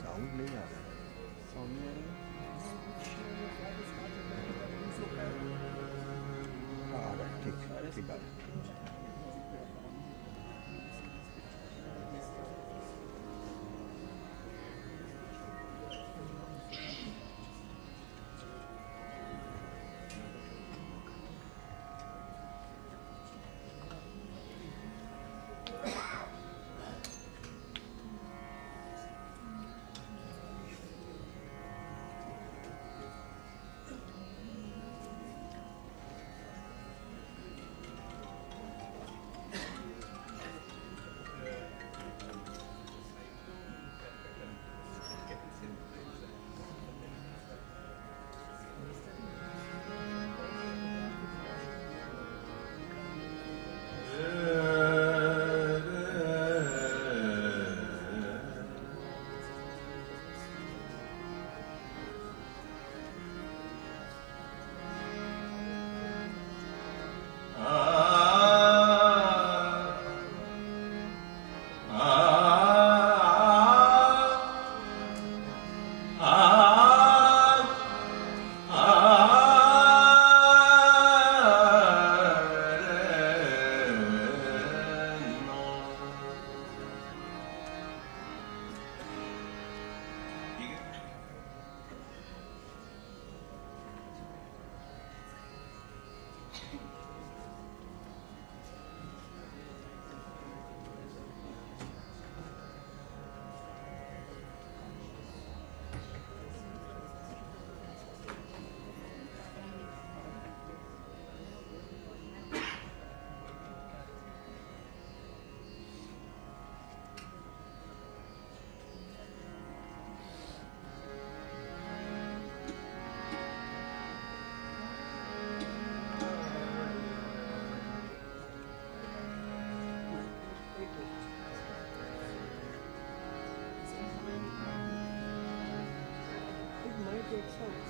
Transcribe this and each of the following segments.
Sound नहीं आ रहा है। साउंड नहीं आ रहा हाँ आ रहा है, ठीक है। ठीक आ रहा है।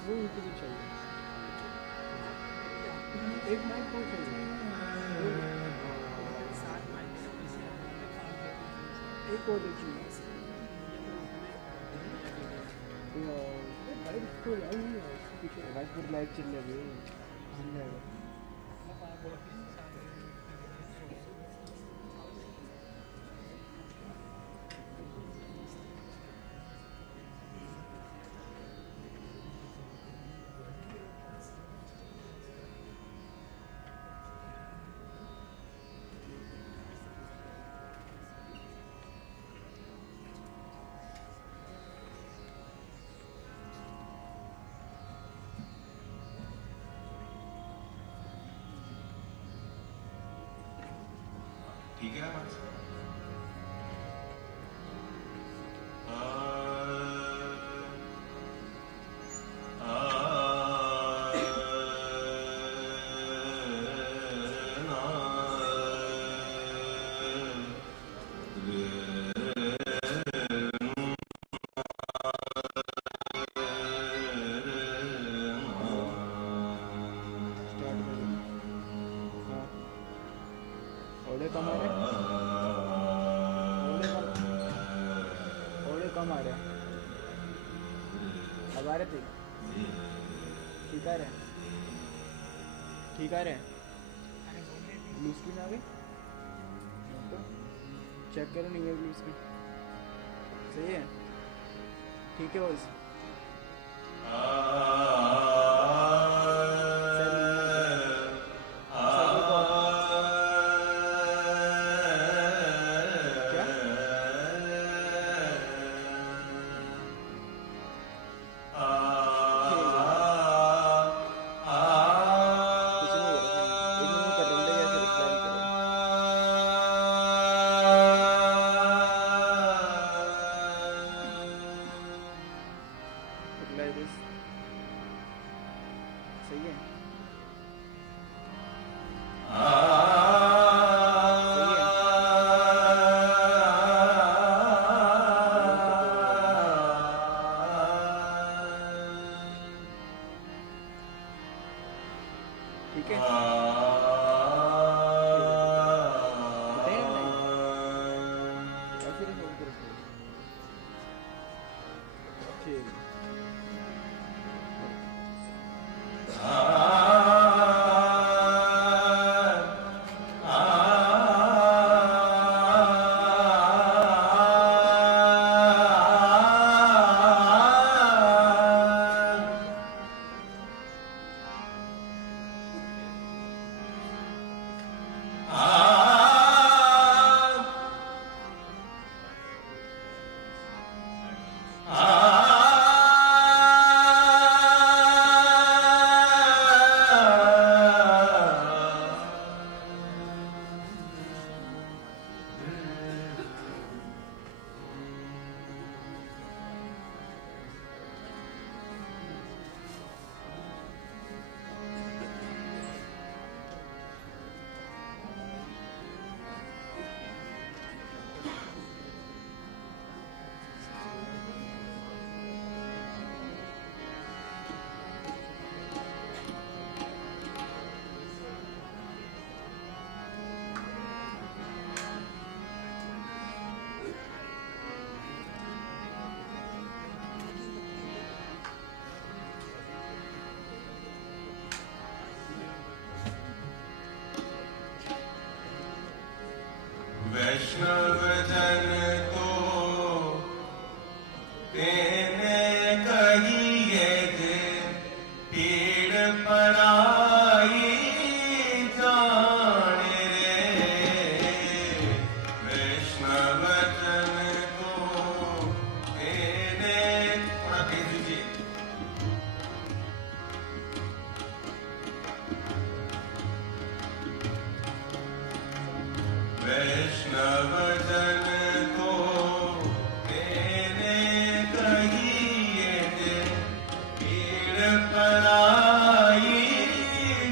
वो उनको भी चाहिए, एक माइक को चाहिए, एक और चाहिए। भाई कोई लाइव नहीं है इसके पीछे, भाई पूरी लाइव चल रही है, मिल जाएगा। ठीक है ओले कम आ रहे, ओले कम आ रहे, अब आ रहे थे, ठीक आ रहे, ठीक आ रहे। ब्लू स्क्रीन आ गई तो चेक करो, नहीं है ब्लू स्क्रीन, सही है, ठीक है बस। ശരി. वैष्णव जन तो तेने कहिए जे पीड़ पराई जाने रे। वैष्णव जन तो तेने थोड़ा कह दीजिए। वैष्णव जन को तेने कहिए जे पीड़ पराई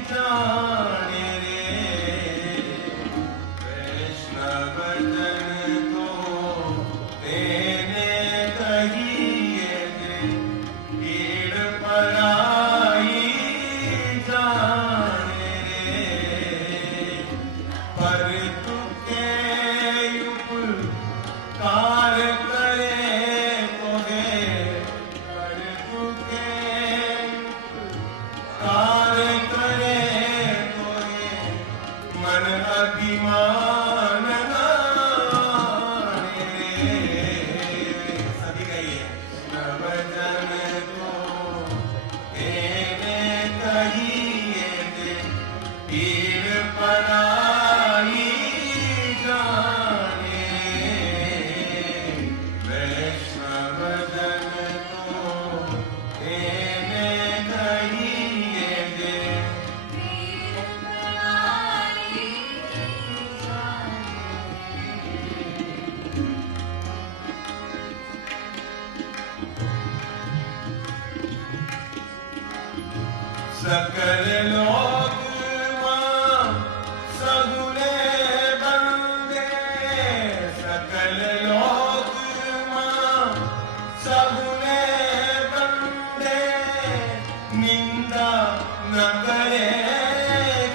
जाने रे। वैष्णव जन को तेने कहिए जे पीड़ पराई जाने रे। पर कार करे तोगे, कर तुके कार करे तोगे, मन अभिमान नाने रे। सभी कहिए नवजन को तेने कहिए जे पीड़ पराई जाने। वैष्णव जन को तेने कहिए जे पीड़ पराई जाने। सकल लोग मां सगुने बंदे। सकल लोग मां सगुने बंदे। निंदा न करे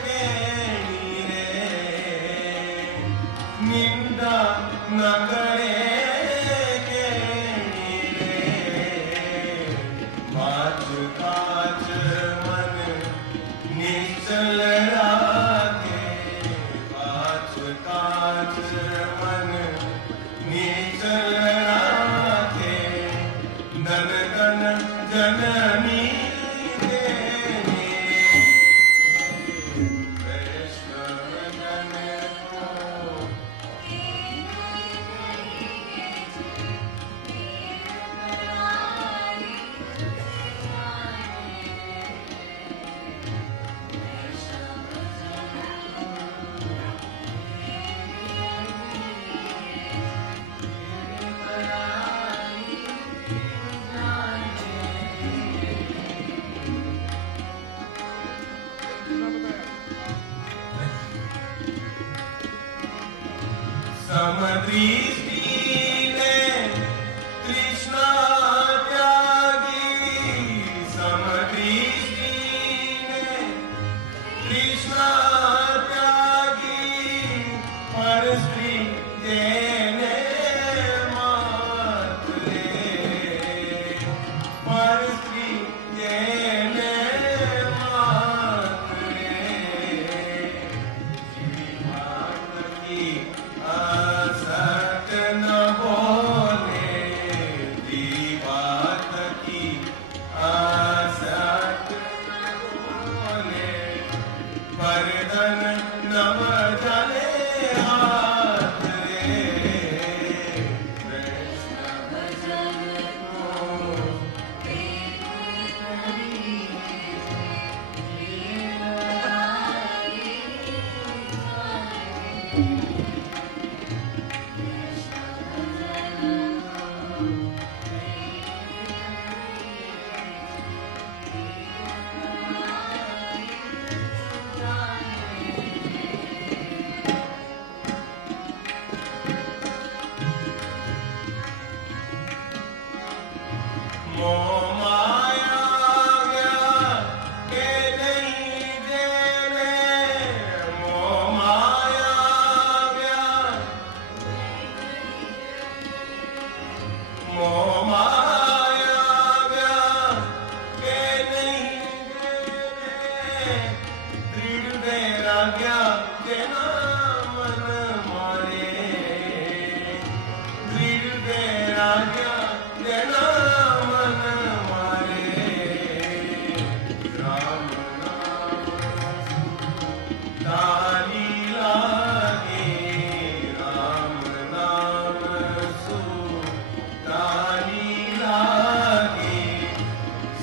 केणी रे। निंदा न करे केणी रे। काच काच मन निश्चल राखे। काच काच मन निश्चल राखे। धन धन जननी देनी। वैष्णव जन को समदृष्टि ने कृष्णा त्यागी। समदृष्टि ने कृष्णा त्यागी। पर स्त्री देने मात रे। मोह माया ज्ञान के नहीं देने, मोह माया ज्ञान, मोह माया ज्ञान के नहीं देने, दृढ़ वैराग्य के नाम मन मारे, दृढ़ वैराग्य के नाम मन मारे, राम नाम ताली लागे, राम नाम सु ताली लागे,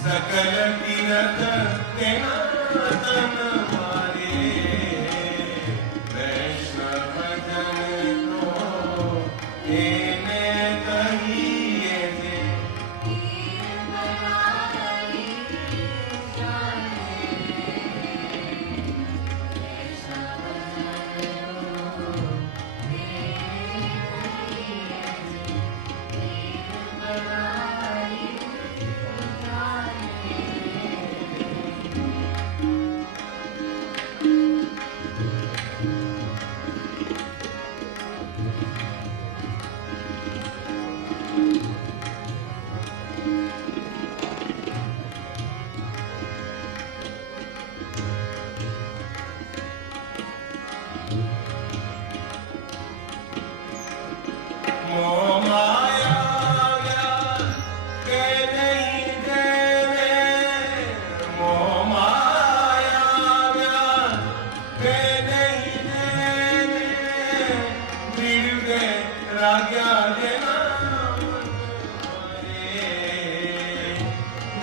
सकल तीरथ के नातन मारे, वैष्णव जन को एने कहिए जे, मोह माया ज्ञान के नहीं देने, मोह माया ज्ञान के नहीं देने, दृढ़ वैराग्य के नाम मारे,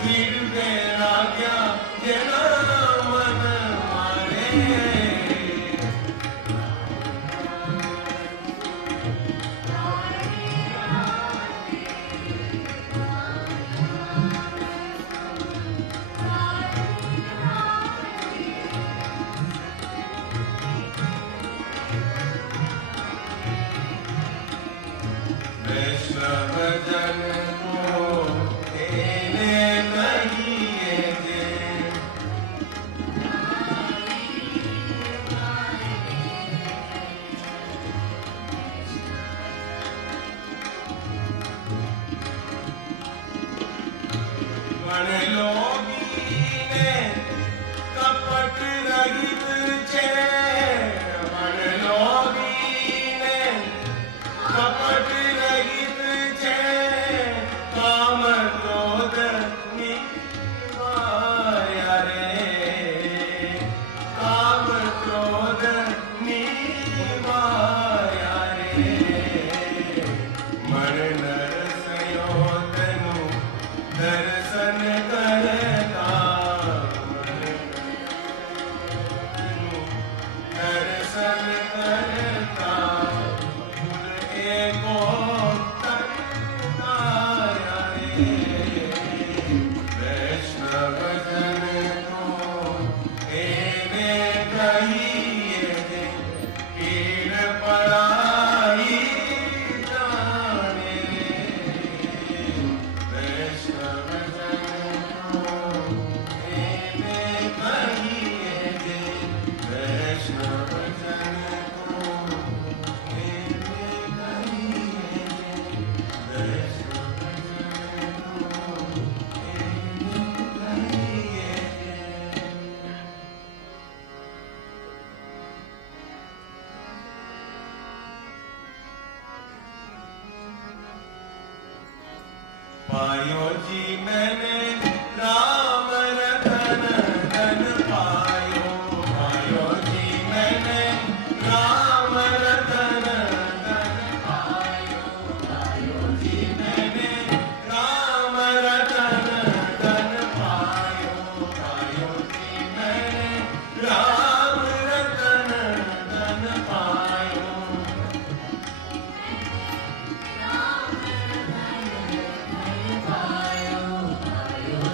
दृढ़ वैराग्य के नाम मारे, वैष्णव जन को एने कहिए जे, मन लोभी ने कपट रहित छे, मन लोभी ने कपट रहित छे, काम क्रोध निवार्य रे, काम क्रोध निवार्य रे, मन नरसयो तनु दर्शन करता, मन दर्शन करता, एको करता रे, वैष्णव जन को एने कहिए जे, पीर पराई जाने रे, वैष्णव जन को एने कहिए जे, वैष्णव जन को एने कहिए जे, वैष्णव जन को एने कहिए जे। पायो जी मैंने राम रतन धन पायो, पायो जी मैंने राम रतन धन पायो, पायो जी मैंने राम रतन धन पायो, पायो जी मैंने राम रतन धन पायो, पायो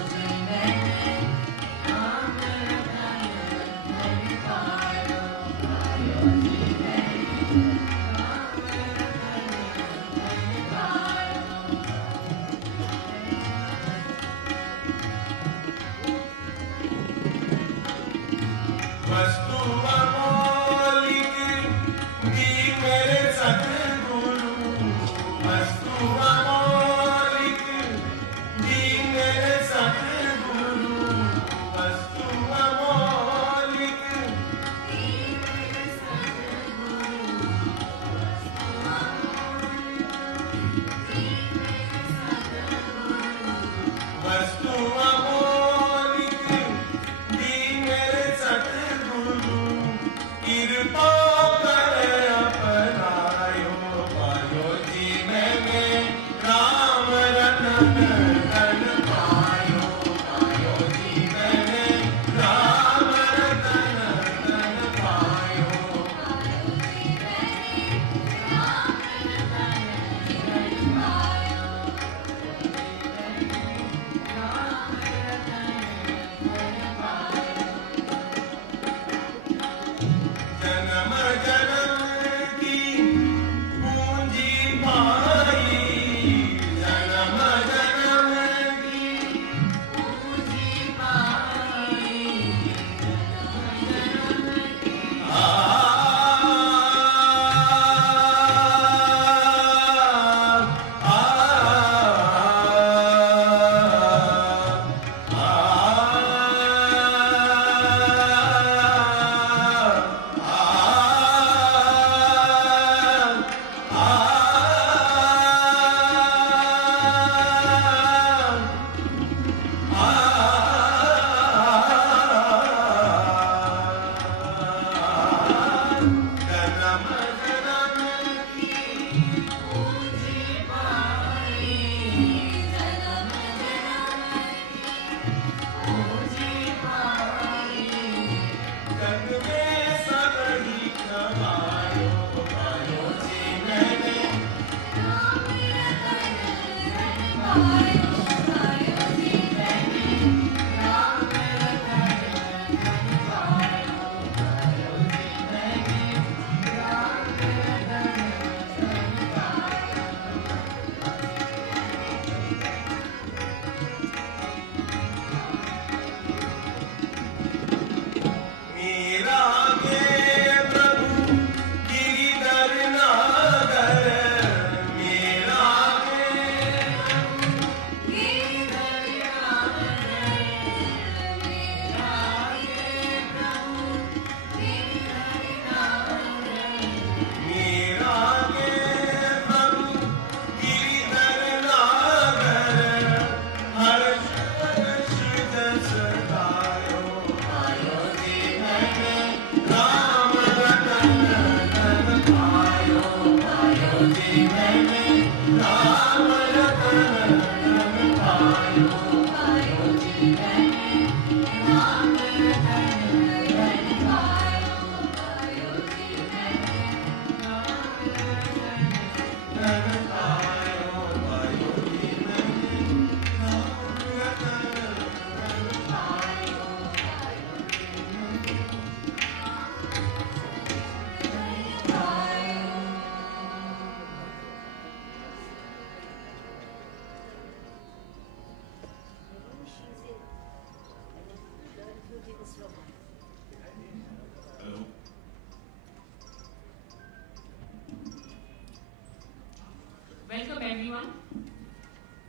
Welcome everyone.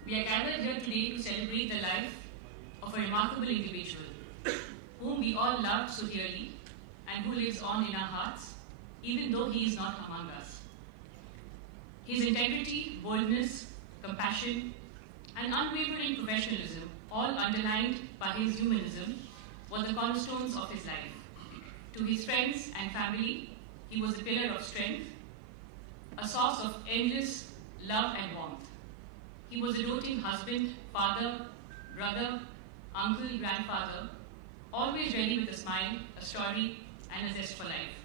We are gathered here today to celebrate the life of a remarkable individual whom we all loved so dearly and who lives on in our hearts, even though he is not among us. His integrity, boldness, compassion, and unwavering professionalism, all underlined by his humanism, were the cornerstones of his life. To his friends and family, he was a pillar of strength, a source of endless love and warmth. He was a doting husband, father, brother, uncle, grandfather, always ready with a smile, a story, and a zest for life.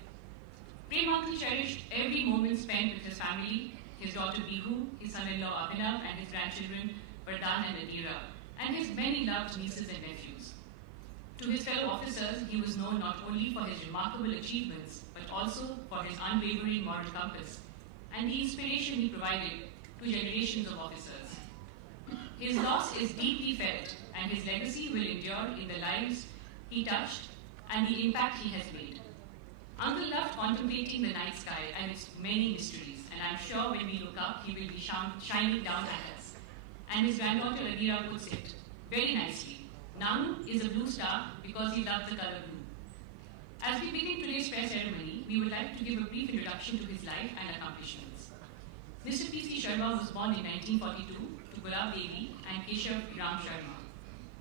Prem uncle cherished every moment spent with his family, his daughter Bihu, his son-in-law Abhinav, and his grandchildren Vardhan and Adira, and his many loved nieces and nephews. To his fellow officers, he was known not only for his remarkable achievements, but also for his unwavering moral compass and the inspiration he provided to generations of officers. His loss is deeply felt, and his legacy will endure in the lives he touched and the impact he has made. Uncle loved contemplating the night sky and its many mysteries, and I'm sure when we look up, he will be shining down at us. And his granddaughter Adira puts it very nicely. Nanu is a blue star because he loved the color blue. As we begin today's fair ceremony, we would like to give a brief introduction to his life and accomplishments. Mr. P.C. Sharma was born in 1942 to Gulab Devi and Keshav Ram Sharma.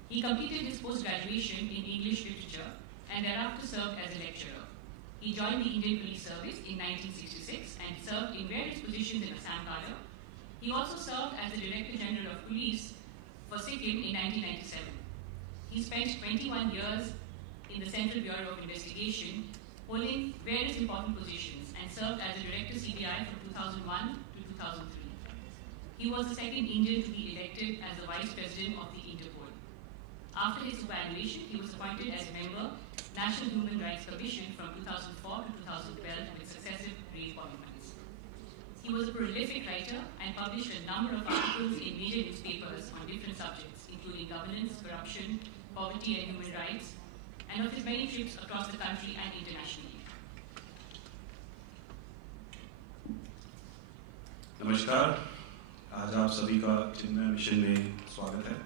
He completed his post-graduation in English literature and thereafter served as a lecturer. He joined the Indian Police Service in 1966 and served in various positions in Assam Kala. He also served as the Director General of Police for Sikkim in 1997. He spent 21 years in the Central Bureau of Investigation, holding various important positions, and served as the Director CBI from 2001 to 2003. He was the second Indian to be elected as the Vice President of the Interpol. After his superannuation, he was appointed as a member, National Human Rights Commission from 2004 to 2012 with successive reappointments. He was a prolific writer and published a number of articles in major newspapers on different subjects, including governance, corruption, poverty and human rights, and of his many trips across the country and internationally. नमस्कार, आज आप सभी का चिन्मय mission में स्वागत है।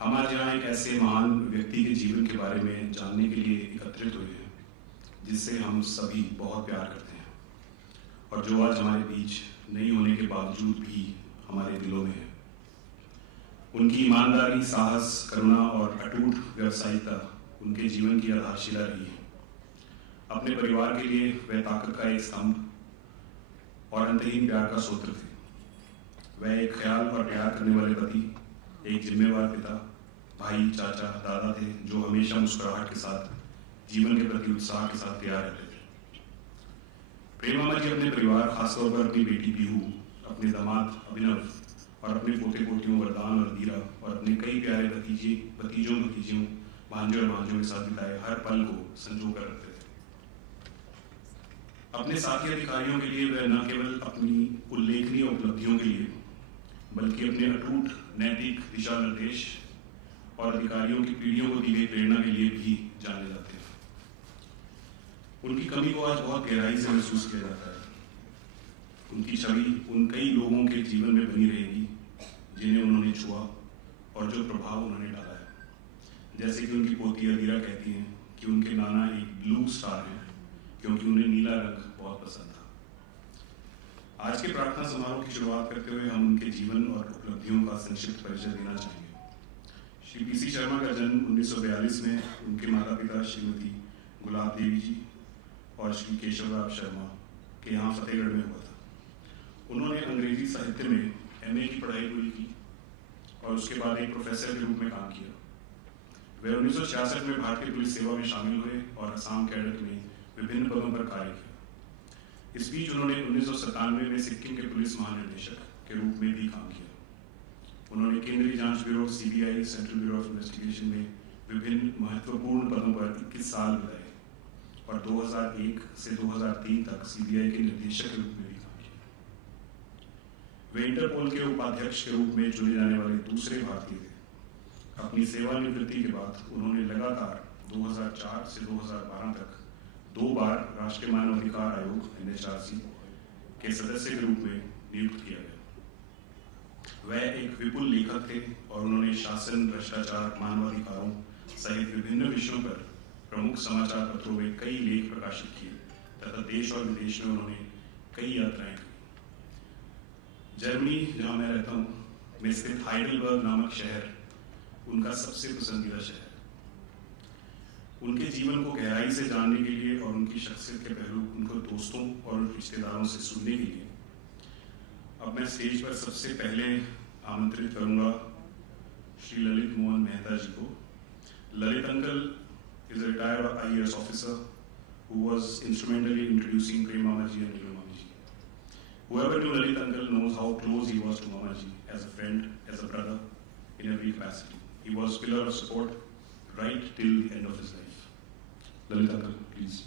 हम आज यहाँ एक ऐसे महान व्यक्ति के जीवन के बारे में जानने के लिए एकत्रित हुए हैं, जिससे हम सभी बहुत प्यार करते हैं और जो आज हमारे बीच नहीं होने के बावजूद भी हमारे दिलों में है। उनकी ईमानदारी, साहस, करुणा और अटूट व्यावसायिकता उनके जीवन की आधारशिला रही है। अपने परिवार के लिए वह ताकत का एक स्तंभ और अंतहीन प्यार का सूत्र थे। वह एक ख्याल और प्यार करने वाले पति, एक जिम्मेवार पिता, भाई, चाचा, दादा थे जो हमेशा मुस्कुराहट के साथ जीवन के प्रति उत्साह के साथ तैयार रहते थे। प्रेमामा जी अपने परिवार, खासतौर पर अपनी बेटी बिहू, अपने दामाद अभिनव और अपने पोते पोतियों वरदान और धीरा और अपने कई प्यारे भतीजों, भांजों और भांजों के साथ बिताए हर पल को संजो कर रखते थे। अपने साथी अधिकारियों के लिए वह न केवल अपनी उल्लेखनीय उपलब्धियों के लिए, बल्कि अपने अटूट नैतिक दिशा निर्देश और अधिकारियों की पीढ़ियों को दी गई प्रेरणा के लिए भी जाने जाते हैं। उनकी कमी को आज बहुत गहराई से महसूस किया जाता है। उनकी छवि उन कई लोगों के जीवन में बनी रहेगी जिन्हें उन्होंने छुआ और जो प्रभाव उन्होंने डाला है। जैसे कि उनकी पोती अदीरा कहती हैं कि उनके नाना एक ब्लू स्टार हैं क्योंकि उन्हें नीला रंग बहुत पसंद था। आज के प्रार्थना समारोह की शुरुआत करते हुए हम उनके जीवन और उपलब्धियों का संक्षिप्त परिचय देना चाहेंगे। श्री पी.सी. शर्मा का जन्म 1942 में उनके माता पिता श्रीमती गुलाब देवी जी और श्री केशवराव शर्मा के यहाँ फतेहगढ़ में हुआ था। उन्होंने अंग्रेजी साहित्य में MA की पढ़ाई पूरी की और उसके बाद एक प्रोफेसर के रूप में काम किया। वे 1966 में भारतीय पुलिस सेवा में शामिल हुए और असम कैडर में विभिन्न पदों पर कार्य किया। इस बीच उन्होंने 1997 में सिक्किम के पुलिस महानिदेशक के रूप में भी काम किया। उन्होंने केंद्रीय जांच bureau CBI, central bureau of investigation में विभिन्न महत्वपूर्ण पदों पर 21 साल बिताए और 2001 से 2003 तक CBI के निदेशक के रूप में भी काम किया। वे इंटरपोल के उपाध्यक्ष के रूप में चुने जाने वाले दूसरे भारतीय थे। अपनी सेवानिवृत्ति के बाद उन्होंने लगातार 2004 से 2012 तक 2 बार राष्ट्रीय मानवाधिकार आयोग NHRC के सदस्य के रूप में नियुक्त किया गया। वह एक विपुल लेखक थे और उन्होंने शासन, भ्रष्टाचार, मानवाधिकारों सहित विभिन्न विषयों पर प्रमुख समाचार पत्रों में कई लेख प्रकाशित किए तथा देश और विदेश में उन्होंने कई यात्राएं की। जर्मनी, जहां मैं रहता हूं, में स्थित हाइडेलबर्ग नामक शहर उनका सबसे पसंदीदा शहर। उनके जीवन को गहराई से जानने के लिए और उनकी शख्सियत के पहलू उनको दोस्तों और रिश्तेदारों से सुनने के लिए अब मैं स्टेज पर सबसे पहले आमंत्रित करूंगा श्री ललित मोहन मेहता जी को। Lalit uncle is a retired IAS officer who was instrumental in introducing Prem Mama ji and Nilu Mama ji. Whoever knew Lalit uncle knows how close he was to Mama ji, as a friend, as a brother, in every capacity. He was pillar of support right till the end of his life. Lalit uncle, please.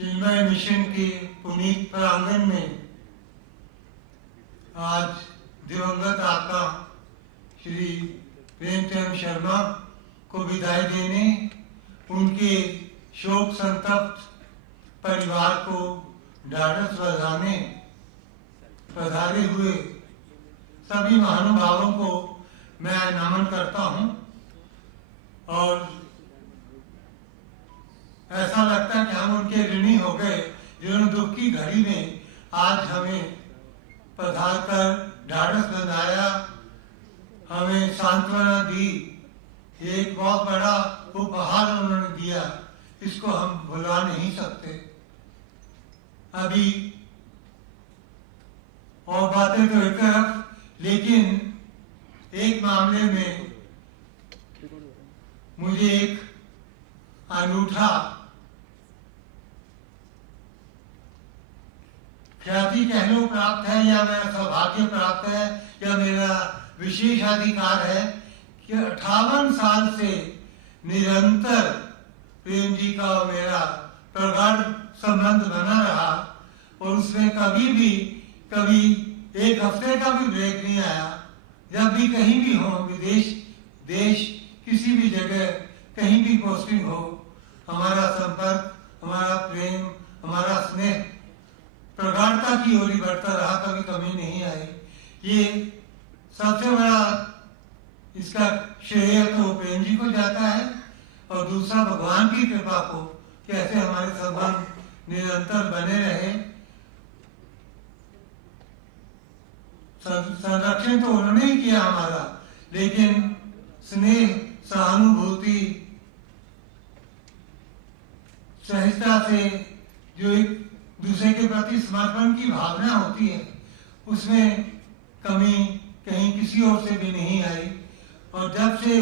Chinmay mission के पुनीत प्रांगण में आज दिवंगत आका श्री प्रेमचंद शर्मा को विदाई देने, उनके शोक संतप्त परिवार को ढाढ़स बंधाने पधारे हुए सभी महानुभावों को मैं नमन करता हूं। और ऐसा लगता है कि हम उनके ऋणी हो गए, जिन्होंने दुख की घड़ी में आज हमें पधार कर ढाढ़स बंधाया, हमें सांत्वना दी। एक बहुत बड़ा उपहार उन्होंने दिया, इसको हम भुला नहीं सकते। अभी और बातें तो एक तरफ, लेकिन एक मामले में मुझे एक अनूठा ख्याति कह लो प्राप्त है, या मेरा सौभाग्य प्राप्त है, या मेरा विशेषाधिकार है कि 58 साल से निरंतर प्रेम जी का और मेरा प्रगाढ़ संबंध बना रहा, और उसमें कभी एक हफ्ते का भी ब्रेक नहीं आया। जब भी कहीं भी हो, विदेश देश किसी भी जगह कहीं भी पोस्टिंग हो, हमारा संपर्क, हमारा प्रेम, हमारा स्नेह प्रगाढ़ता की ओर ही बढ़ता रहा, कभी कमी नहीं आई। ये सबसे बड़ा इसका श्रेय तो प्रेम जी को जाता है, और दूसरा भगवान की कृपा को, कैसे हमारे संबंध निरंतर बने रहे। संरक्षण तो उन्होंने ही किया हमारा, लेकिन स्नेह, सहानुभूति, सहजता से जो एक दूसरे के प्रति समर्पण की भावना होती है, उसमें कमी कहीं किसी और से भी नहीं आई। और जब से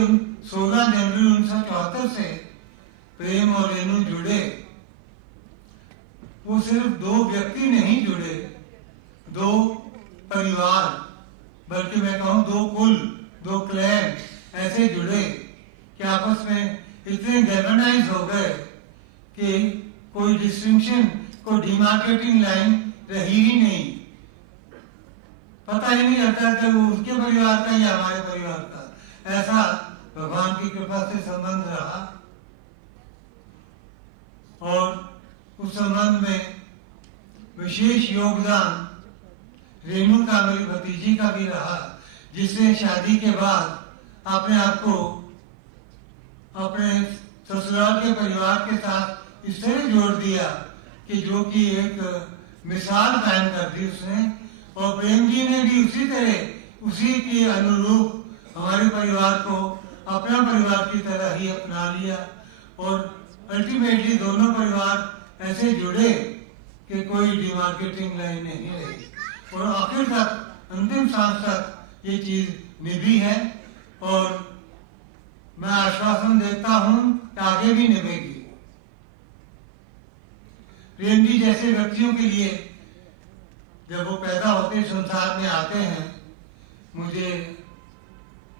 16 जनवरी 1974 से प्रेम और रेणु जुड़े, वो सिर्फ दो व्यक्ति नहीं जुड़े, दो परिवार, बल्कि मैं कहूँ दो कुल, दो क्लैन ऐसे जुड़े कि आपस में इतने गैल्वेनाइज हो गए कि कोई डिस्टिंक्शन, कोई डिमार्केटिंग लाइन रही ही नहीं। पता ही नहीं लगता कि वो उसके परिवार का या हमारे परिवार का। ऐसा भगवान की कृपा से संबंध रहा, और उस संबंध में विशेष योगदान रेणु का, मेरी भतीजी का भी रहा, जिसने शादी के बाद अपने आप को अपने ससुराल के परिवार के साथ इस तरह जोड़ दिया कि जो कि एक मिसाल कायम कर दी उसने। और प्रेम जी ने भी उसी तरह, उसी के अनुरूप हमारे परिवार को अपना परिवार की तरह ही अपना लिया, और अल्टीमेटली दोनों परिवार ऐसे जुड़े कि कोई डिमार्केटिंग लाइन नहीं रही, और आखिर तक, अंतिम सांस तक ये चीज निभी है। और मैं आश्वासन देता हूं कि आगे भी निभेगी। प्रेम जी जैसे व्यक्तियों के लिए जब वो पैदा होते संसार में आते हैं, मुझे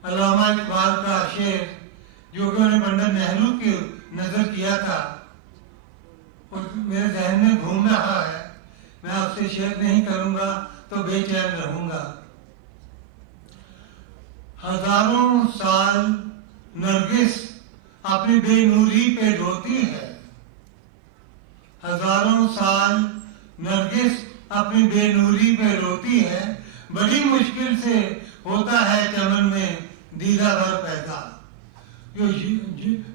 अल्लामा इकबाल का शेर, जो कि उन्होंने पंडित नेहरू की नजर किया था, और मेरे जहन में घूम रहा है, मैं आपसे शेयर नहीं करूंगा तो बेचैन रहूंगा। हजारों साल नरगिस अपनी बेनूरी पे रोती है, हजारों साल नरगिस अपनी बेनूरी पे रोती है, बड़ी मुश्किल से होता है चमन में दीदा भर पैदा। जो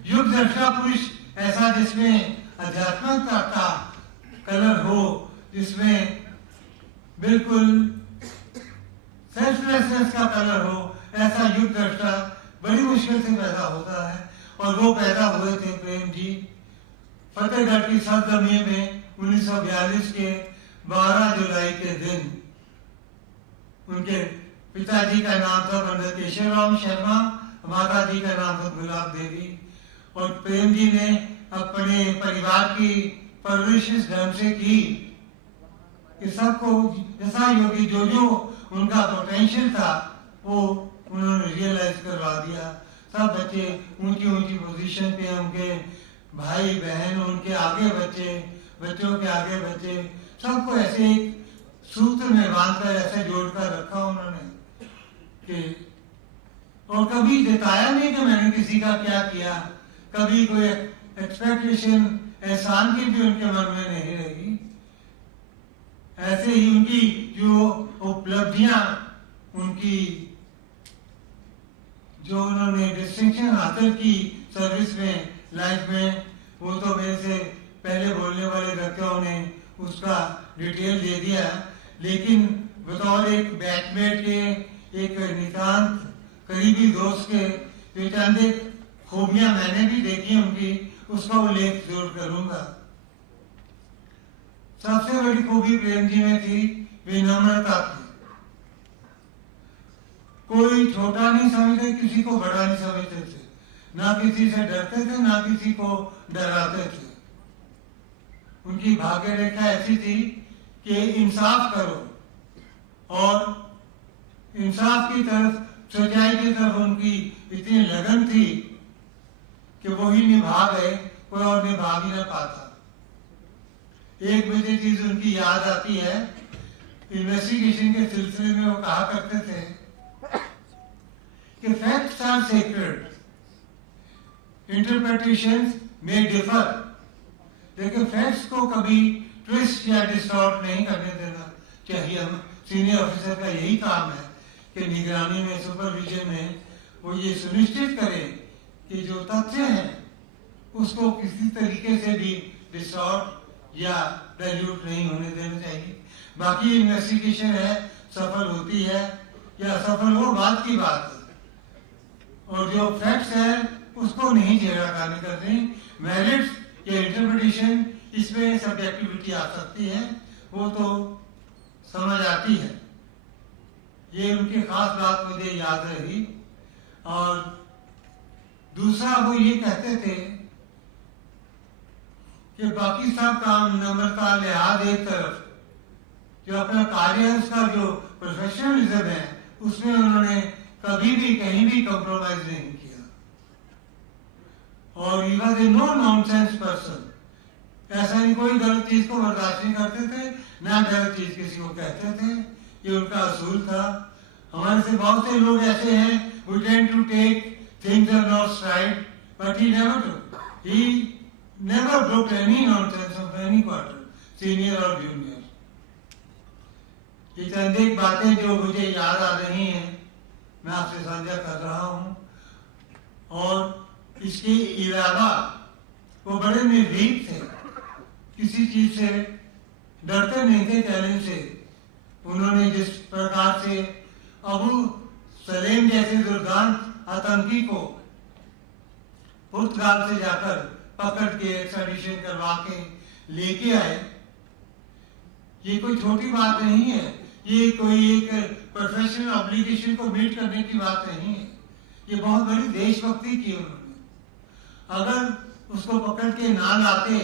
युग दर्शा पुरुष ऐसा, जिसमें अध्यात्मकता का कलर हो, जिसमें बिल्कुल सेल्फलेसनेस का कलर हो, ऐसा युग दर्शा बड़ी मुश्किल से पैदा होता है। और वो पैदा हुए थे प्रेम जी फतेहगढ़ की सरजमी में 1942 के 12 जुलाई के दिन। उनके पिताजी का नाम था पंडित केशवराम शर्मा, माता जी का नाम था गुलाब देवी। और प्रेम जी ने अपने परिवार की परवरिश इस ढंग से की कि सबको जैसा योगी जो उनका पोटेंशियल था वो उन्होंने रियलाइज करवा दिया। सब बच्चे ऊंची ऊंची पोजीशन पे, उनके भाई बहन, उनके आगे बच्चे, बच्चों के आगे बच्चे, सबको ऐसे एक सूत्र में बांधकर ऐसे जोड़कर रखा उन्होंने कि और कभी जताया नहीं कि मैंने किसी का क्या किया, कभी कोई एक्सपेक्टेशन एहसान की भी उनके मन में नहीं रही। ऐसे ही उनकी जो उपलब्धियां, उनकी जो उन्होंने डिस्टिंक्शन हासिल की सर्विस में, लाइफ में, वो तो मेरे से पहले बोलने वाले व्यक्तियों ने उसका डिटेल दे दिया। लेकिन बतौर एक बैचमेट के, एक नितांत करीबी दोस्त के जो चंद खूबियां मैंने भी देखी उनकी, उसका उल्लेख जरूर करूंगा। सबसे बड़ी खूबी प्रेम जी में थी विनम्रता थी। कोई छोटा नहीं समझते, किसी को बड़ा नहीं समझते थे, ना किसी से डरते थे, ना किसी को डराते थे। उनकी भाग्य रेखा ऐसी थी कि इंसाफ करो, और इंसाफ की तरफ, सच्चाई की तरफ उनकी इतनी लगन थी कि वो ही निभा गए, कोई और निभा भी ना पाता। एक मुझे चीज उनकी याद आती है, इन्वेस्टिगेशन के सिलसिले में वो कहा करते थे कि फैक्ट्स आर सेक्रेड, इंटरप्रिटेशंस में डिफर, लेकिन फैक्ट्स को कभी ट्विस्ट या डिस्टॉर्ट नहीं करने देना चाहिए। हम सीनियर ऑफिसर का यही काम है कि निगरानी में, सुपरविजन में वो ये सुनिश्चित करें कि जो तथ्य हैं उसको किसी तरीके से भी डिस्टॉर्ट या डाइल्यूट नहीं होने देना चाहिए। बाकी इन्वेस्टिगेशन है, सफल होती है या असफल हो, बात की बात है, और जो फैक्ट्स है उसको नहीं छेड़खानी करनी। मेरिट्स या इंटरप्रिटेशन, इसमें सब्जेक्टिविटी आ सकती है, वो तो समझ आती है। ये उनकी खास बात मुझे याद रही। और दूसरा वो ये कहते थे कि बाकी सब काम, नम्रता, लिहाज एक तरफ, जो अपना कार्य है उसका जो प्रोफेशनलिज्म है, उसमें उन्होंने कभी भी कहीं भी कॉम्प्रोमाइज नहीं किया। और he was a no nonsense person. ऐसा नहीं, कोई गलत चीज को बर्दाश्त नहीं करते थे, ना गलत चीज किसी को कहते थे, ये उनका असूल था। हमारे से बहुत से लोग ऐसे हैं who tend to take things are not straight, but he never broke any nonsense of any quarter, senior or junior. ये चंद एक बातें जो मुझे याद आ रही हैं, मैं आपसे साझा कर रहा हूँ। और इसके अलावा वो बड़े निर्भीक थे, किसी चीज से डरते नहीं थे, चैलेंज से। उन्होंने जिस प्रकार से अबू सलेम जैसे दुर्दांत आतंकी को पुर्तगाल से जाकर पकड़ के एक्सट्राडिशन करवा के लेके आए, ये कोई छोटी बात नहीं है। ये कोई एक प्रोफेशनल ऑब्लिगेशन को मीट करने की बात नहीं है, ये बहुत बड़ी देशभक्ति की उन्होंने। अगर उसको पकड़ के ना लाते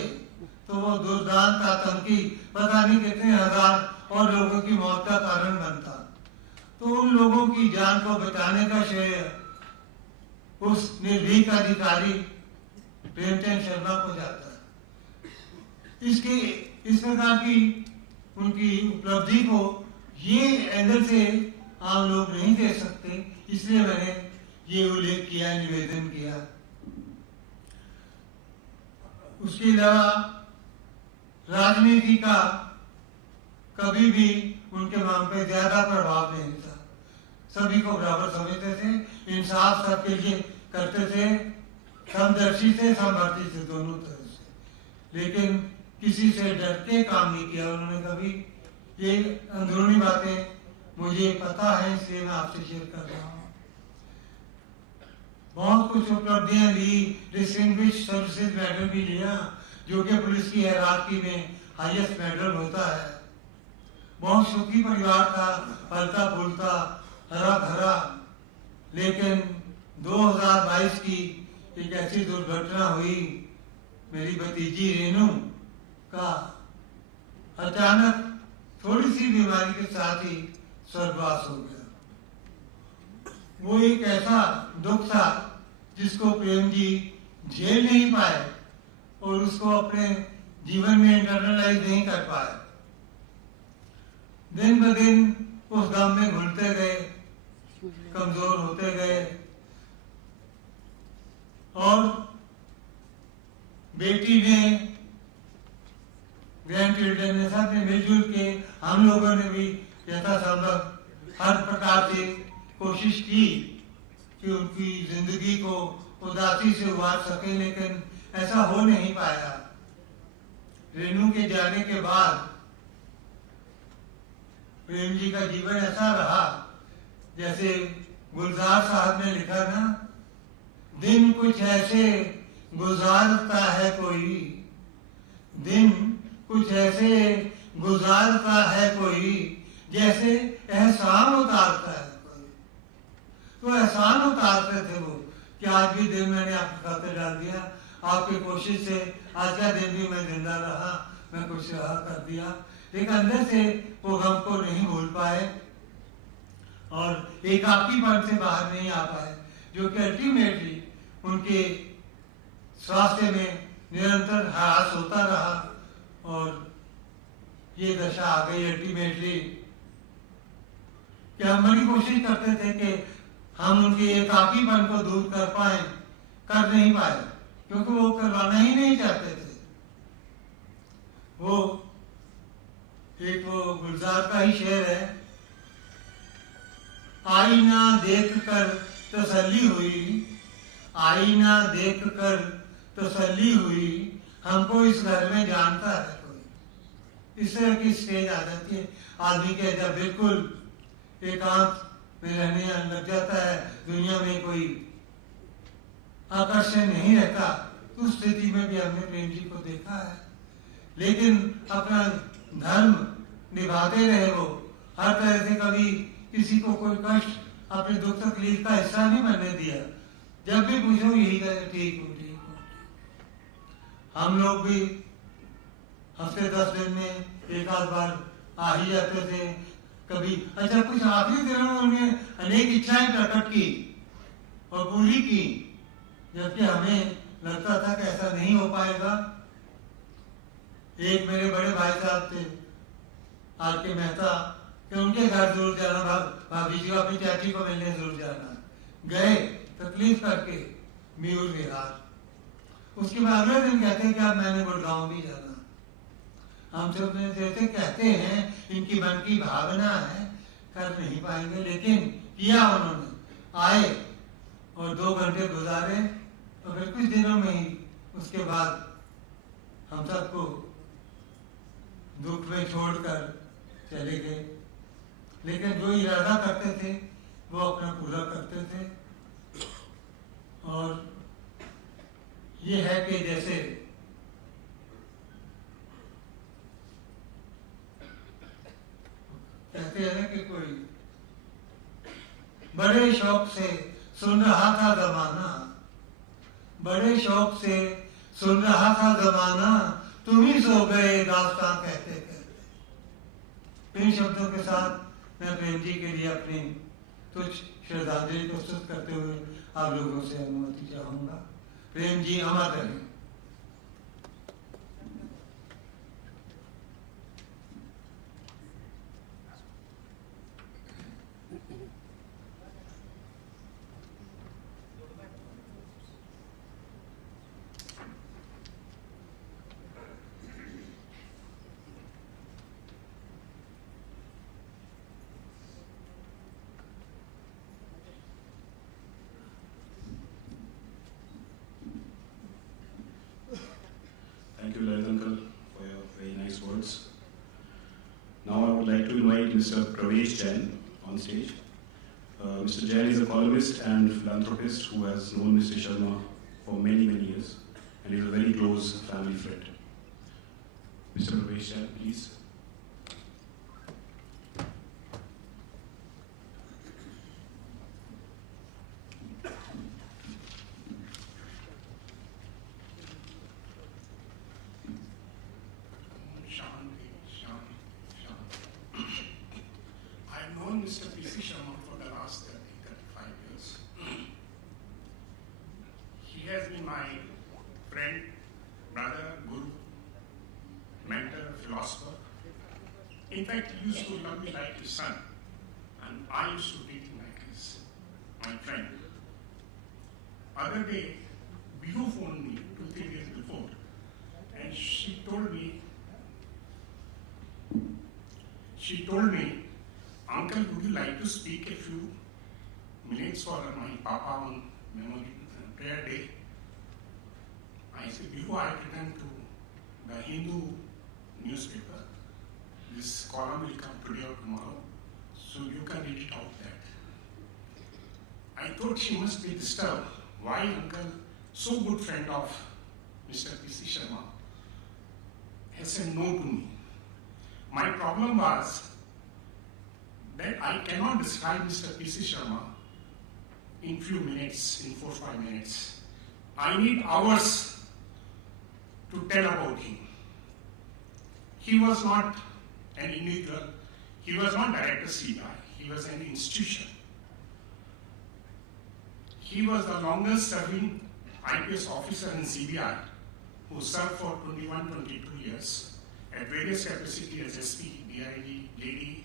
तो वो दुर्दांत आतंकी पता नहीं कितने हजार और लोगों की मौत का कारण बनता। तो उन लोगों की जान को बचाने का श्रेय उस निर्भीक अधिकारी प्रेमचंद शर्मा को जाता है। इस प्रकार की उनकी उपलब्धि को ये एंगल से आम लोग नहीं दे सकते, इसलिए मैंने ये उल्लेख किया, निवेदन किया। उसके अलावा राजनीति का कभी भी उनके मन पे ज्यादा प्रभाव नहीं था। सभी को बराबर समझते थे, इंसाफ सबके लिए करते थे, समदर्शी थे, समवर्ती थे, दोनों तरह से। लेकिन किसी से डर के काम नहीं किया उन्होंने कभी। ये अंदरूनी बातें मुझे पता है, इसलिए मैं आपसे शेयर कर रहा हूँ। बहुत कुछ उपलब्धियां ली, डिस्टिंग्विश्ड सर्विसेज मेडल भी लिया, जो कि पुलिस की हायरार्की में हाईएस्ट मेडल होता है। बहुत सुखी परिवार था, फलता फूलता, हरा भरा। लेकिन 2022 की एक ऐसी दुर्घटना हुई, मेरी भतीजी रेनू का अचानक थोड़ी सी बीमारी के साथ ही स्वर्गवास हो गया। वो एक ऐसा दुख था जिसको प्रेम जी झेल नहीं पाए और उसको अपने जीवन में इंटरनलाइज नहीं कर पाए। दिन ब दिन उस गम में घुलते गए, कमजोर होते गए, और बेटी ने, ग्रैंड चिल्ड्रन ने, सब ने मिलजुल के, हम लोगों ने भी यथासंभव हर प्रकार से कोशिश की कि उनकी जिंदगी को उदासी से उबार सके, लेकिन ऐसा हो नहीं पाया। रेणु के जाने के बाद प्रेम जी का जीवन ऐसा रहा जैसे गुलजार साहब ने लिखा ना, दिन कुछ ऐसे गुजारता है कोई, दिन कुछ ऐसे गुजारता है कोई, जैसे एहसान उतारता है कोई। तो एहसान उतारते थे वो कि आज भी दिन मैंने आपके खाते डाल दिया, आपकी कोशिश से आज का दिन भी मैं जिंदा रहा, मैं कुछ रहा कर दिया। लेकिन अंदर से वो गम को नहीं भूल पाए और एकाकीपन से बाहर नहीं आ पाए, जो कि अल्टीमेटली उनके स्वास्थ्य में निरंतर ह्रास होता रहा और ये दशा आ गई अल्टीमेटली कि हम बड़ी कोशिश करते थे कि हम उनके एकाकीपन को दूर कर पाए, कर नहीं पाए, क्योंकि वो करवाना ही नहीं चाहते थे। वो एक वो गुलजार का ही शेर है, आईना देखकर तसल्ली हुई, आईना देखकर तसल्ली हुई, हमको इस घर में जानता है कोई। इस तरह की स्टेज आ जाती है, आदमी के जब बिल्कुल एकांत में रहने लग जाता है, दुनिया में कोई आकर्षण नहीं रहता, तो उस स्थिति में भी हमने प्रेम जी को देखा है। लेकिन अपना धर्म निभाते रहे वो, हर तरह से कभी किसी को कोई कष्ट, अपने दुख तकलीफ का हिस्सा नहीं बनने दिया। जब भी पूछो यही कहे, ठीक हूँ ठीक हूँ। हम लोग भी हफ्ते 10 दिन में एक आध बार आ ही जाते थे। कभी अच्छा कुछ आखिरी दिनों में उन्हें अनेक इच्छाएं प्रकट की और पूरी की, जबकि हमें लगता था कि ऐसा नहीं हो पाएगा। एक मेरे बड़े भाई साहब थे आर के मेहता, कि उनके घर जरूर जाना, भाभी जी अपनी चाची को मिलने जरूर जाना। गए तकलीफ करके म्यूर विहार, उसके बाद अगले दिन कहते हैं कि अब मैंने गुड़गांव भी जाना। हम सब जैसे कहते हैं इनकी मन की भावना है, कर नहीं पाएंगे, लेकिन किया उन्होंने। आए और 2 घंटे गुजारे और फिर कुछ दिनों में ही उसके बाद हम सबको दुख में छोड़कर चले गए। लेकिन जो इरादा करते थे वो अपना पूरा करते थे। और ये है कि जैसे कहते हैं कि कोई बड़े शौक से सुन रहा था जमाना, बड़े शौक से सुन रहा था जमाना, तुम ही सो गए दास्तां कहते कहते। इन शब्दों के साथ मैं प्रेम जी के लिए अपनी कुछ श्रद्धांजलि प्रस्तुत करते हुए आप लोगों से अनुमति चाहूंगा। प्रेम जी अमर रहे। Thank you, Lalit Uncle, for your very nice words. Now I would like to invite Mr. Pravesh Jain on stage. Mr. Jain is a columnist and philanthropist who has known Mr. Sharma for many, many years and is a very close family friend. Mr. Pravesh Jain, please. I've known Mr. P.C. Sharma for the last 35 years. He has been my friend, brother, guru, mentor, philosopher. In fact, he used to love me like his son, and I used to treat him like my friend. Other day, you phoned me 2-3 days before, and she told me, Uncle, would you like to speak a few minutes for my Papa on memory prayer day? I said, before I return to the Hindu newspaper, this column will come today or tomorrow, so you can read it out there. I thought she must be disturbed. Why Uncle, so good friend of Mr. P.C. Sharma, has said no to me. My problem was that I cannot describe Mr. P.C. Sharma in few minutes, in 4-5 minutes. I need hours to tell about him. He was not an individual. He was not director CBI. He was an institution. He was the longest serving IPS officer in CBI who served for 21-22 years at various capacities as SP, DIG, JD,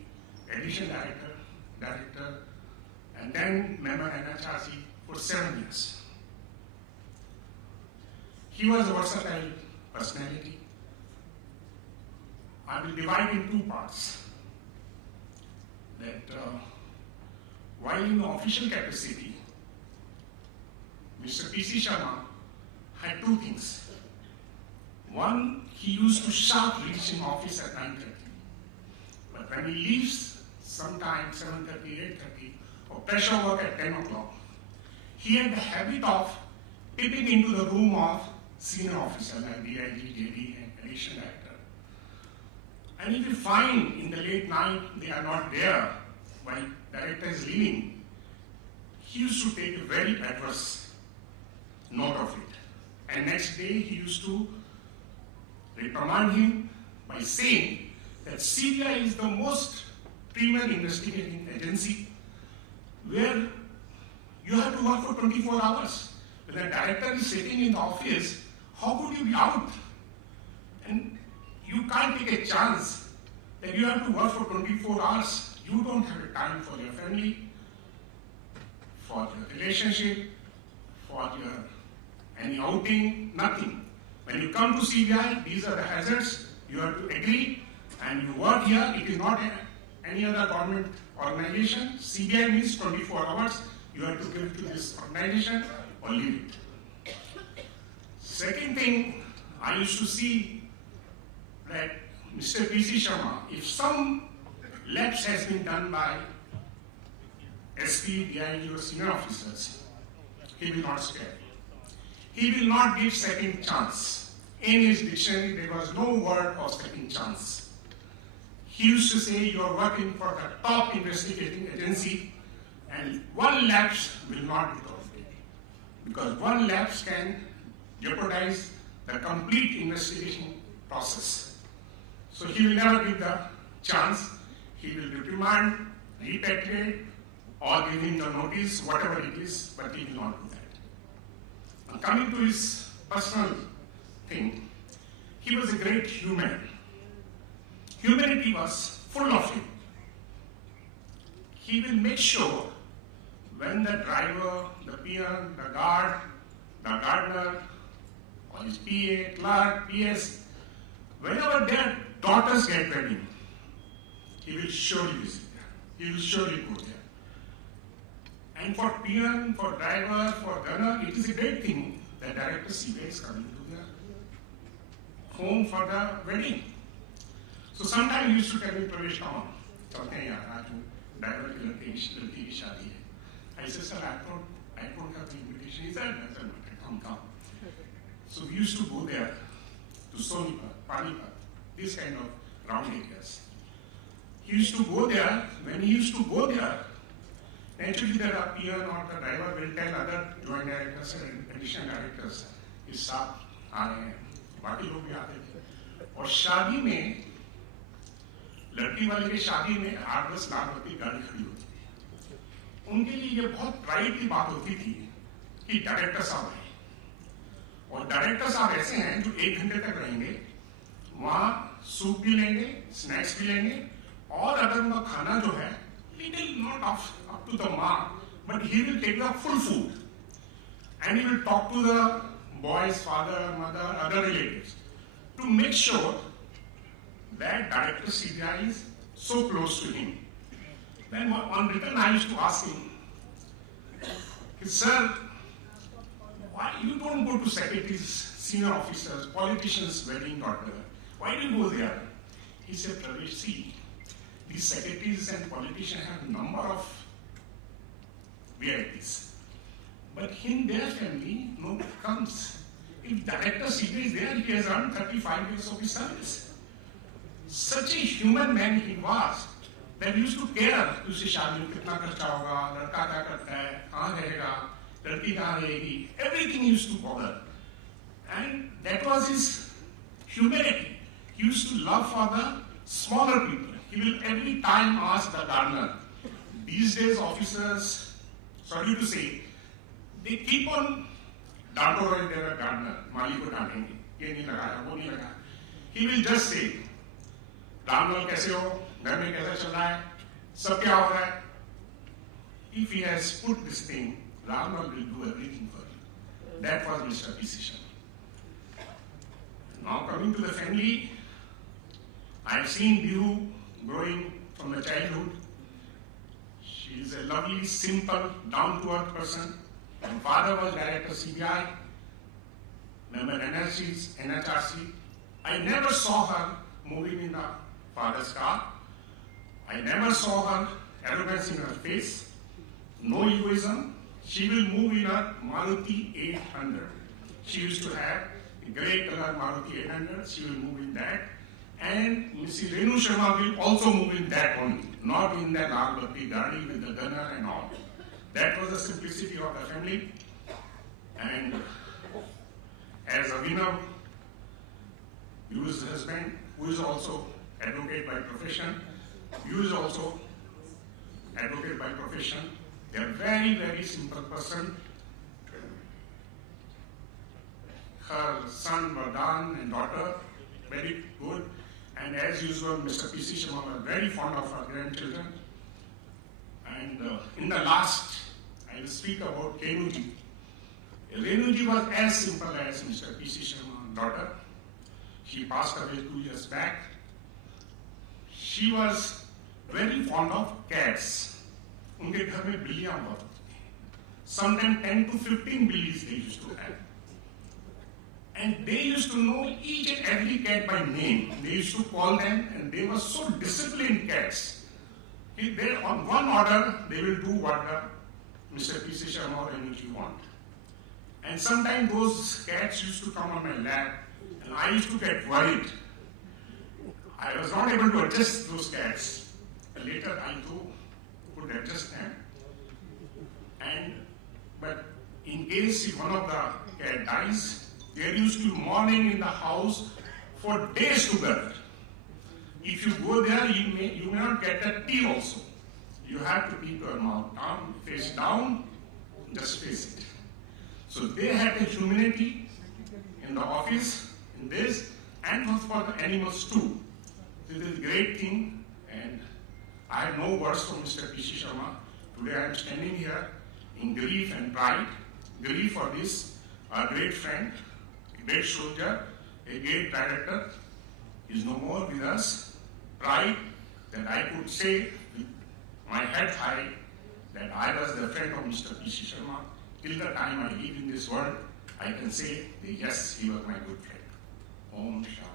addition director, and then member NHRC for 7 years. He was a versatile personality. I will divide in two parts. That while in the official capacity, Mr. P.C. Sharma had two things. One, he used to sharp reach in office at 9:30. But when he leaves, sometime 7:30, 8:30, or pressure work at 10 o'clock, he had the habit of peeping into the room of senior officers like DIG, JD, and addition director. And if you find in the late night they are not there while director is leaving, he used to take a very adverse note of it. And next day he used to reprimand him by saying that CBI is the most premier investigating agency where you have to work for 24 hours. When the director is sitting in the office, how could you be out? And you can't take a chance that you have to work for 24 hours. You don't have a time for your family, for your relationship, for your any outing, nothing. When you come to CBI, these are the hazards. You have to agree and you work here. It is not any other government organization. CBI means 24 hours. You have to give to this organization or leave it. Second thing, I used to see that Mr. P.C. Sharma, if some lapse has been done by SP, DIG or senior officers, he will not spare. He will not give second chance. In his dictionary, there was no word of second chance. He used to say, you are working for the top investigating agency and one lapse will not be tolerated. Because one lapse can jeopardize the complete investigation process. So he will never give the chance. He will reprimand, repatriate, or give him the notice, whatever it is, but he will not do that. Now, coming to his personal thing, he was a great human. Humanity was full of him. He will make sure when the driver, the peon, the guard, the gardener, or his PA, clerk, PS, whenever their daughters get ready, he will surely visit there. He will surely go there. And for peon, for driver, for gunner, it is a great thing that Director CBI is coming to their home for the wedding. So sometimes he used to tell me, Pravesh, come on, chalte hain yaar, aaj driver ki ladki ki shaadi hai. I said, sir, I don't have the invitation. He said, doesn't matter, come. So we used to go there to Sonipat, Panipat, this kind of round areas. He used to go there. When he used to go there, naturally the peon or the driver will tell other joint directors and additional directors, इस साथ आ रहे हैं, बाकी लोग भी आते थे. और शादी में, लड़की वाले के शादी में 8-10 लाख रुपए गाड़ी खड़ी होती थी. उनके लिए ये बहुत प्राइड की बात होती थी कि डायरेक्टर साहब हैं. और डायरेक्टर साहब ऐसे हैं जो 1 घंटे तक रहेंगे, वहाँ सूप भी लेंगे, स्नैक्स भी लेंगे, और अगर उनका खाना जो है, little not up to the mark, but he will take the full food. And he will talk to the boy's father, mother, other relatives, to make sure that Director CBI is so close to him. Then on return, I used to ask him, sir, why you don't go to secretaries, senior officers, politicians' wedding daughter? Why do you go there? He said, Pravesh, see, these secretaries and politicians have a number of VIPs. But in their family, nobody comes. If Director CBI is there, he has earned 35 years of his service. Such a human man he was, that he used to care, उसे शादी में कितना खर्चा होगा, लड़का क्या करता है, कहाँ रहेगा, लड़की कहाँ रहेगी, everything he used to bother. And that was his humanity. He used to love for the smaller people. He will every time ask the gardener. These days officers, sorry to say, they keep on डांटो रहे their gardener, माली को डांटेंगे, ये नहीं लगाया, वो नहीं लगाया. He will just say, Ramlal कैसे हो, घर में कैसा चल रहा है, सब क्या हो रहा है? If he has put this thing, Ramlal will do everything for you. That was Mr. P.C. Sharma. Now coming to the family, I have seen you growing from the childhood. She is a lovely, simple, down-to-earth person. My father was director CBI, member NHRC. I never saw her moving in the father's car. I never saw her arrogance in her face, no egoism. She will move in a Maruti 800. She used to have a grey color Maruti 800. She will move in that. And Mrs. Renu Sharma will also move in that only, not in that Lal-Batti Gadi with the gunner and all. That was the simplicity of the family. And as Avinav, Yu's husband, who is also advocate by profession, Yu is also advocate by profession. They are very, very simple person. Her son Vardhan and daughter, very good. And as usual, Mr. P.C. Sharma was very fond of her grandchildren. And in the last, I will speak about Renuji. Renuji was as simple as Mr. P.C. Sharma's daughter. She passed away 2 years back. She was very fond of cats. उनके घर में बिल्लियां बहुत होती थी. Sometimes 10 to 15 billies they used to have. And they used to know each and every cat by name. They used to call them, and they were so disciplined cats. They, on one order, they will do what Mr. P.C. Sharma or Renuji want. And sometimes those cats used to come on my lap, and I used to get worried. I was not able to adjust those cats. Later, I too could adjust them. But in case if one of the cat dies, there used to be mourning in the house for days together. If you go there, you may not get a tea also. You have to keep your mouth down, face down, just face it. So they had a humanity in the office, in this, and for the animals too. This is a great thing, and I have no words from Mr. P.C. Sharma. Today I am standing here in grief and pride. Grief for this, a great friend, a great soldier, a great director, is no more with us. Pride that I could say with my head high that I was the friend of Mr. P.C. Sharma. Till the time I live in this world, I can say that yes, he was my good friend. Om Shanti.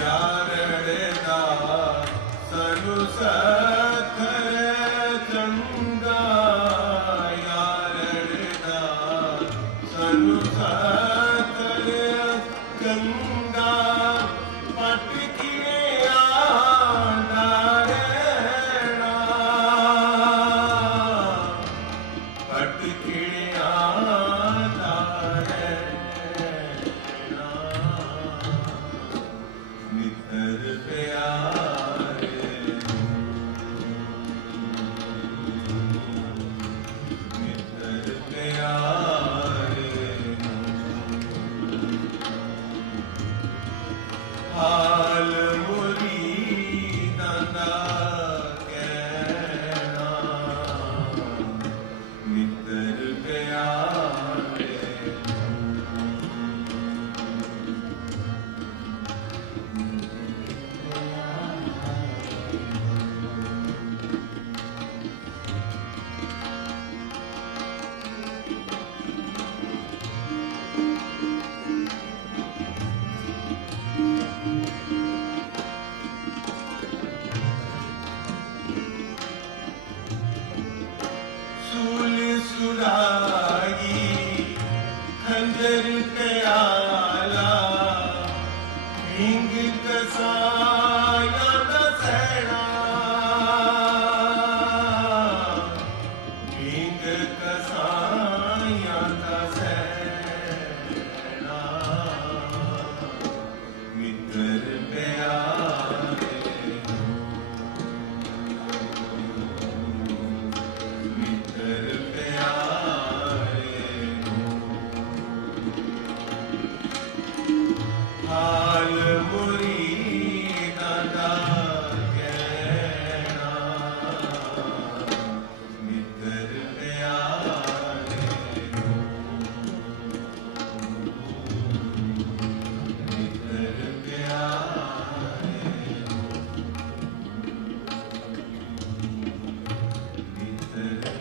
यारड़ दा सनु सखर चंगा यारड़ दा सनु सखर चंगा पटकिए आंदा रहना पटकिए आंदा रहना नितर प्यारे नितर प्यारे हाल मुरीदां दा कहना नितर प्यारे सूल सुरागी खंजर प्याला हिंग कसाया दा सहना हिंग कसाया दा सहना मित्र प्यारे मित्र प्यारे हाल मुरीदां दा कहना मित्र प्यारे मित्र प्यारे मित्र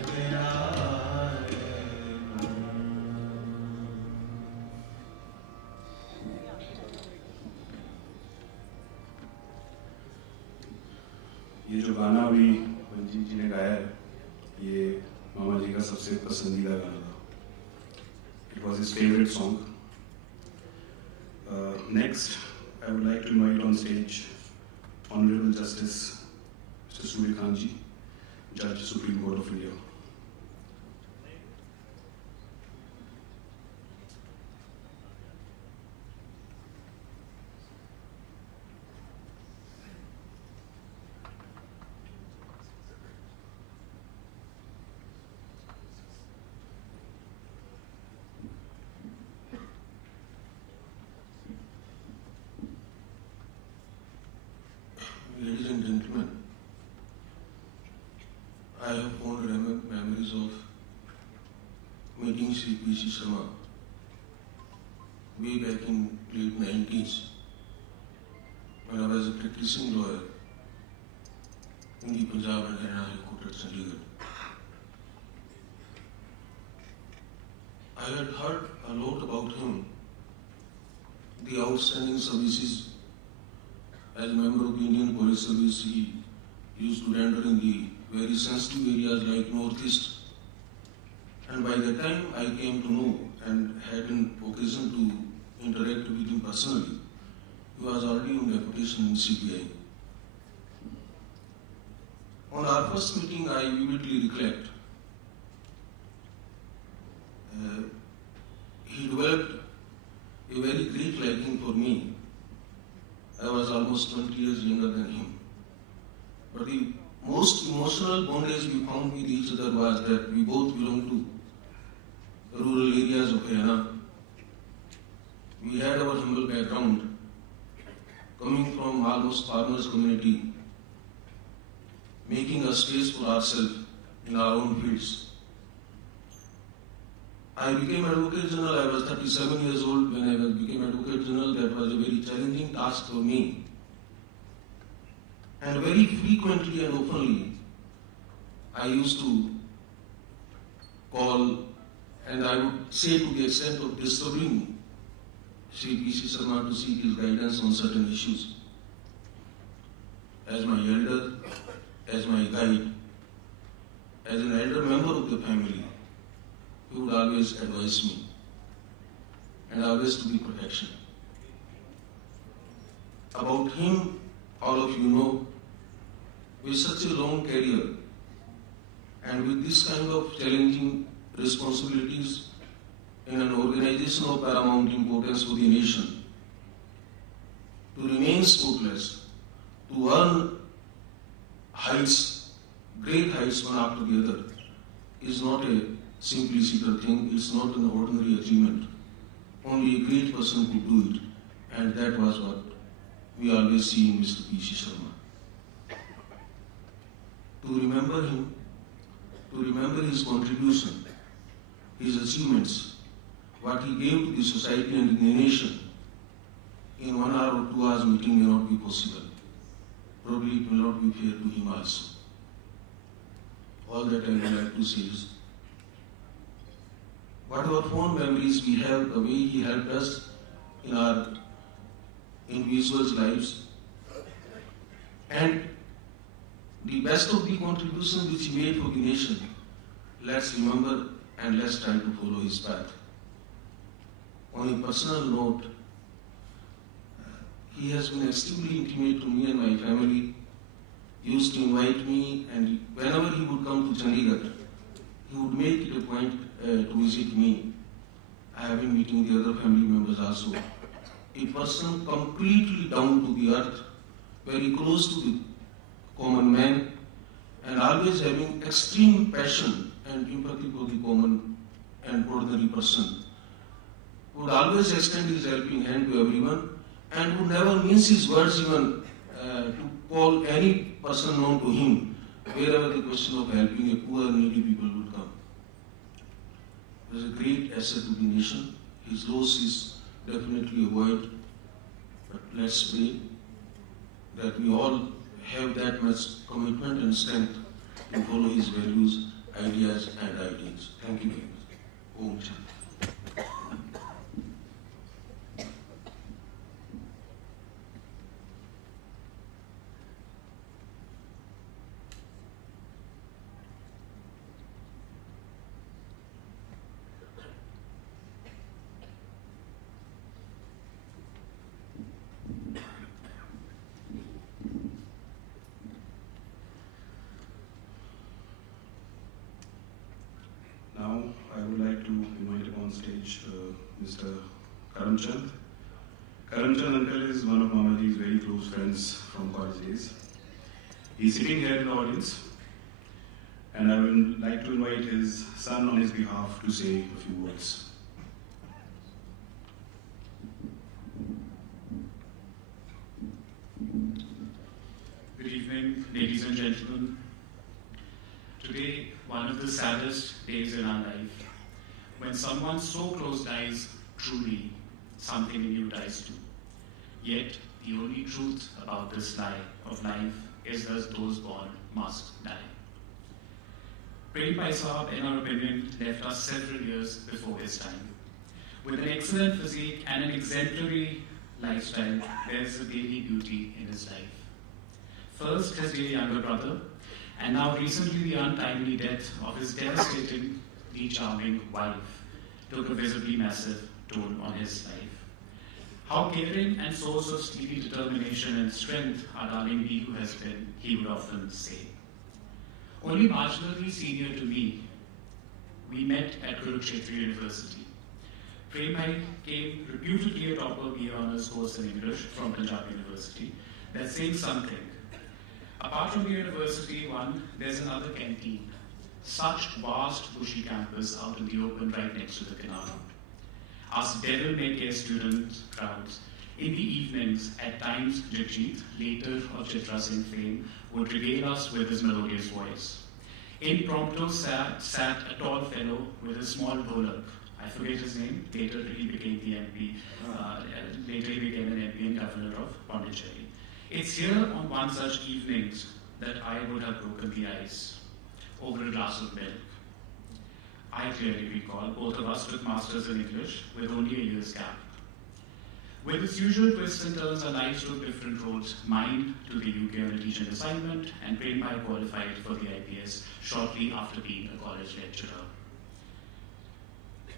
प्यारे ये जो गाना अभी मंजीत जी ने गाया है ये मामा जी का सबसे पसंदीदा गाना था. It was his favorite song. Next, I would like to invite on stage Honorable Justice Mr. Surya Khan ji, Judge, Supreme Court of India. Ladies and gentlemen, I have fond memories of meeting Sri P.C. Sharma way back in late 90s when I was a practicing lawyer in the Punjab and Haryana High Court at Chandigarh. I had heard a lot about him, the outstanding services as a member of the Indian Police Service he used to render in the very sensitive areas like Northeast. And by the time I came to know and had an occasion to interact with him personally, he was already on deputation in CBI. On our first meeting, I vividly recollect, he developed a very great liking for me. I was almost 20 years younger than him. But the most emotional bondage we found with each other was that we both belonged to rural areas of Haryana. We had our humble background, coming from almost farmers' community, making a space for ourselves in our own fields. I became Advocate General. I was 37 years old when I became Advocate General. That was a very challenging task for me. And very frequently and openly, I used to call and I would say to the extent of disturbing Sri P.C. Sharma to seek his guidance on certain issues. as my elder, as my guide, as an elder member of the family. He would always advise me and always to be protection. About him, all of you know, with such a long career and with this kind of challenging responsibilities in an organization of paramount importance for the nation, to remain spotless, to earn heights, great heights one after the other, is not a simply secret thing, it's not an ordinary achievement. Only a great person could do it, and that was what we always see in Mr. P.C. Sharma. To remember him, to remember his contribution, his achievements, what he gave to the society and the nation, in 1 hour or 2 hours meeting may not be possible. Probably it will not be fair to him also. All that I would like to say is, whatever fond memories we have, the way he helped us in our individuals' lives, and the best of the contribution which he made for the nation, let's remember and let's try to follow his path. On a personal note, he has been extremely intimate to me and my family. He used to invite me, and whenever he would come to Chandigarh, he would make it a point to visit me. I have been meeting the other family members also. A person completely down to the earth, very close to the common man, and always having extreme passion and empathy for the common and ordinary person. Would always extend his helping hand to everyone, and would never mince his words even to call any person known to him wherever the question of helping a poor needy people would come. He was a great asset to the nation. His loss is definitely a void, but let's pray that we all have that much commitment and strength to follow his values, ideas and ideals. Thank you very much. Om Shanti. Now, I would like to invite upon stage Mr. Karamchand. Karamchand uncle is one of Mamaji's very close friends from college days. He's sitting here in the audience, and I would like to invite his son on his behalf to say a few words. Good evening, ladies and gentlemen. Today, one of the saddest days in our life. When someone so close dies, truly, something in you dies too. Yet, the only truth about this lie of life is that those born must die. Prem Bhai Sahab, in our opinion, left us several years before his time. With an excellent physique and an exemplary lifestyle, there is a daily beauty in his life. First, his dear younger brother, and now recently the untimely death of his devastatingly charming wife took a visibly massive toll on his life. How caring and source of steely determination and strength our darling Bihu has been, he would often say. Only marginally senior to me, we met at Kurukshetra University. Prem Bhai came reputedly a topper BA Honours course in English from Punjab University. That's saying something. Apart from the university, there's another canteen. Such vast bushy campus out in the open right next to the canal. Us devil-may-care student crowds, in the evenings, at times Jagjit, later of Chitra Singh fame, would regale us with his melodious voice. Impromptu sat a tall fellow with a small dholak. I forget his name. Later he became the MP. Later he became an MP and governor of Pondicherry. It's here on one such evenings that I would have broken the ice over a glass of milk. I clearly recall both of us took masters in English with only a year's gap. With its usual twists and turns, our lives took different roads. Mine to the UK on a teaching assignment, and Prembai qualified for the IPS shortly after being a college lecturer.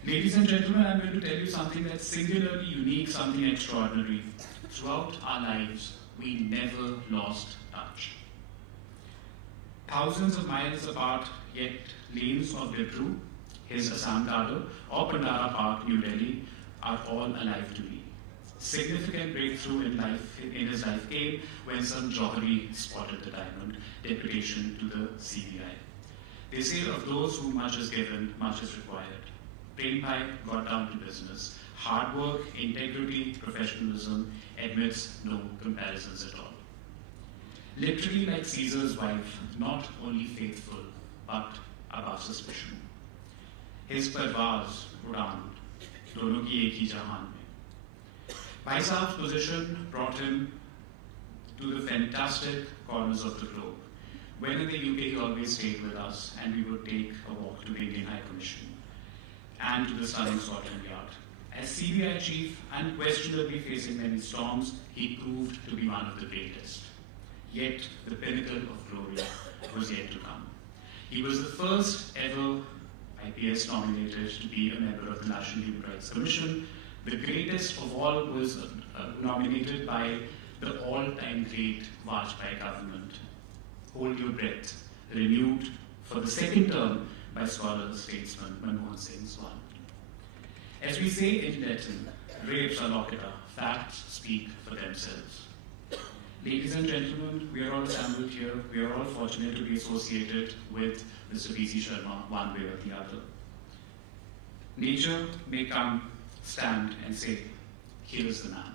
Ladies and gentlemen, I'm going to tell you something that's singularly unique, something extraordinary. Throughout our lives, we never lost touch. Thousands of miles apart, yet lanes of Bipru, his Assam Tado, or Pandara Park, New Delhi, are all alive to me. Significant breakthrough in his life came when some Johari spotted the diamond, deputation to the CBI. They say of those whom much is given, much is required. Prembai got down to business. Hard work, integrity, professionalism admits no comparisons at all. Literally like Caesar's wife, not only faithful, but above suspicion. His parvaz, Udan, dono ki ek hi jahan mein. Bhai Sahab's position brought him to the fantastic corners of the globe. When in the UK, he always stayed with us, and we would take a walk to the Indian High Commission and to the stunning Scotland Yard. As CBI chief, unquestionably facing many storms, he proved to be one of the greatest. Yet, the pinnacle of glory was yet to come. He was the first ever IPS nominated to be a member of the National Human Rights Commission. The greatest of all was nominated by the all-time great Vajpayee government. Hold your breath, renewed for the second term by scholar statesman Manmohan Singh Swan. As we say in Latin, rapes are locata, facts speak for themselves. Ladies and gentlemen, we are all assembled here. We are all fortunate to be associated with Mr. B.C. Sharma one way or the other. Nature may come, stand and say, here is the man.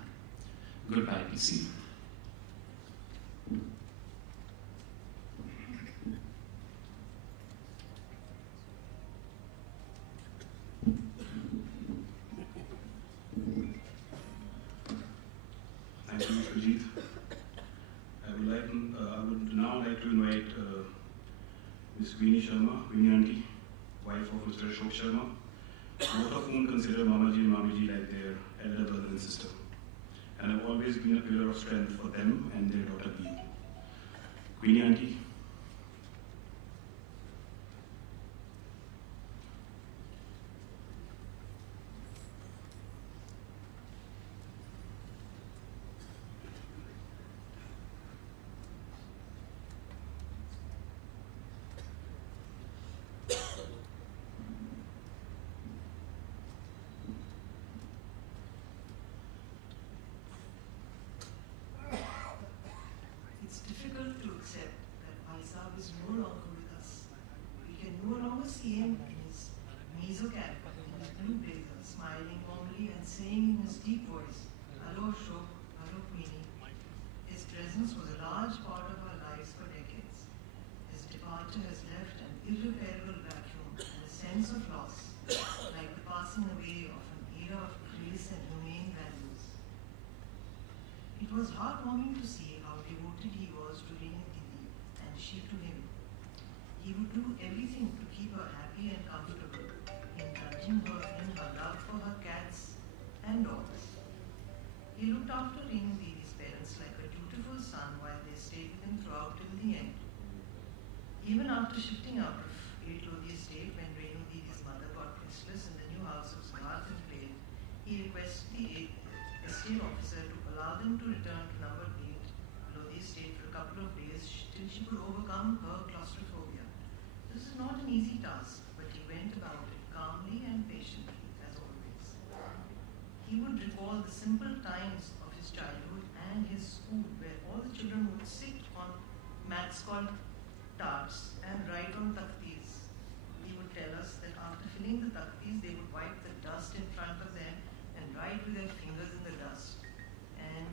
Goodbye, B.C. Thank you, Mr. Jeet. I would now like to invite Ms. Veeni Sharma, Veeni Aunty, wife of Mr. Ashok Sharma, both of whom consider Mamaji and Mamiji like their elder brother and sister, and have always been a pillar of strength for them and their daughter Bee. Veeni Aunty. It's difficult to accept that Bhai Sahab is no longer with us. We can no longer see him in his mizo cap, in his blue blazer, smiling warmly and saying in his deep voice, "Hello Ashok, hello Queenie." His presence was a large part of our lives for decades. His departure has left an irreparable vacuum and a sense of loss, like the passing away of an era of grace and humane values. It was heartwarming to see how devoted he was to Reenu Didi and she to him. He would do everything to keep her happy and comfortable, indulging her in her love for her cats and dogs. He looked after Reenu Didi's parents like a dutiful son while they stayed with him throughout till the end. Even after shifting out of 8 Lodi estate when Reenu Didi's mother got restless in the new house of Smarth and Plate, he requested the estate officer to allow them to return to number 8 Lodi estate for a couple of days till she could overcome her claustrophobia. This is not an easy task, but he went about it calmly and patiently, as always. He would recall the simple times of his childhood and his school, where all the children would sit on mats called tarts and write on takhtis. He would tell us that after filling the takhtis, they would wipe the dust in front of them and write with their fingers in the dust. And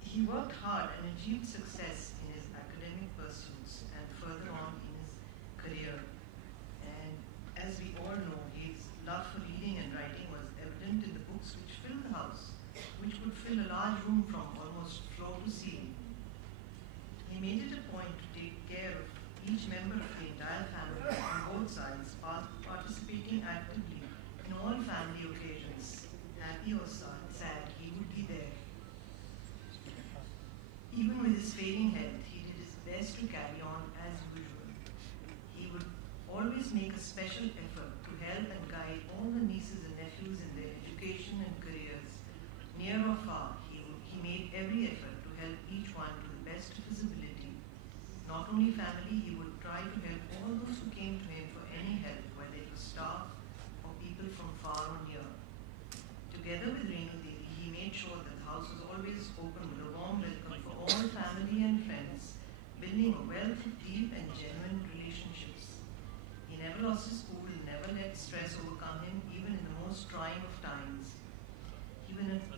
he worked hard and achieved success in his academic pursuits and further on in his career. And as we all know, his love for reading and writing was evident in the books which filled the house, which could fill a large room from almost floor to ceiling. He made it a point to take care of each member of the entire family on both sides, participating actively in all family occasions, happy or sad, only family, he would try to help all those who came to him for any help, whether it was staff or people from far or near. Together with Renu Devi, he made sure that the house was always open with a warm welcome for all family and friends, building a wealth of deep and genuine relationships. He never lost his cool, never let stress overcome him, even in the most trying of times.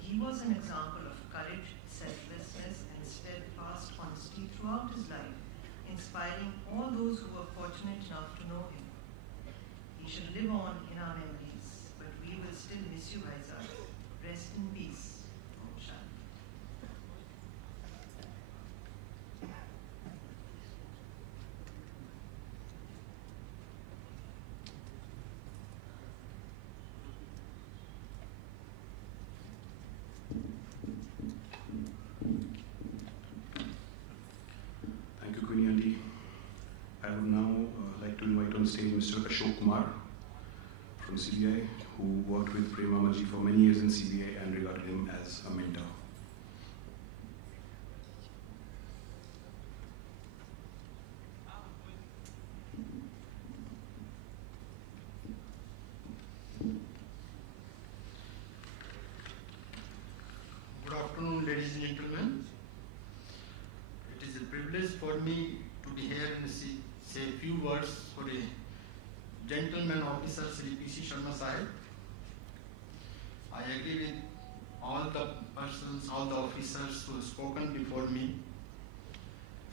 He was an example of courage, selflessness, and steadfast honesty throughout his life, inspiring all those who were fortunate enough to know him. He should live on in our memories, but we will still miss you, Haizad. Rest in peace. Om Shanti. Thank you, Queenie Auntie. I would now like to invite on stage Mr. Ashok Kumar from CBI, who worked with Prem Amaji for many years in CBI and regarded him as a mentor. Good afternoon, ladies and gentlemen. It is a privilege for me to be here and say a few words for a gentleman officer, Sri P.C. Sharma Sahib. I agree with all the persons, all the officers who have spoken before me.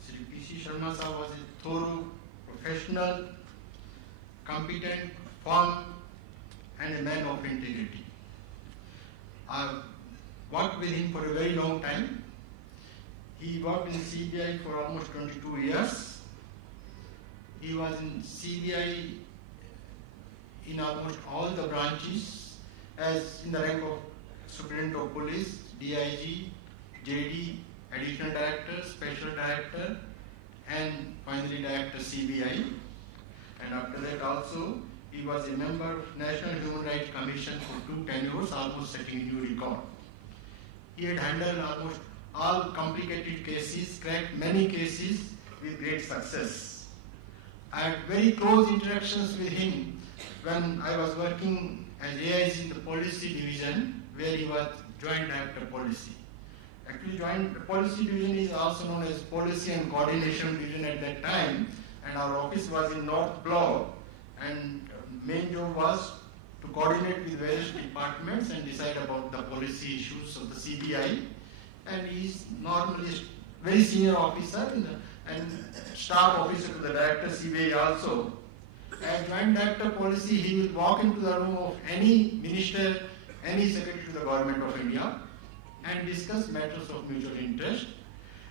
Sri P.C. Sharma Sahib was a thorough, professional, competent, firm, and a man of integrity. I worked with him for a very long time. He worked in CBI for almost 22 years. He was in CBI in almost all the branches, as in the rank of Superintendent of Police, DIG, JD, Additional Director, Special Director, and finally Director CBI. And after that also, he was a member of National Human Rights Commission for 2 tenures, almost setting new record. He had handled almost all complicated cases, cracked many cases with great success. I had very close interactions with him when I was working as AIG in the policy division, where he was Joint Director Policy. Actually, Joint Policy Division is also known as Policy and Coordination Division at that time, and our office was in North Block, and main job was to coordinate with various departments and decide about the policy issues of the CBI. And he is normally a very senior officer and staff officer to the Director CBI also. As Joint Director Policy, he will walk into the room of any minister, any secretary to the Government of India and discuss matters of mutual interest.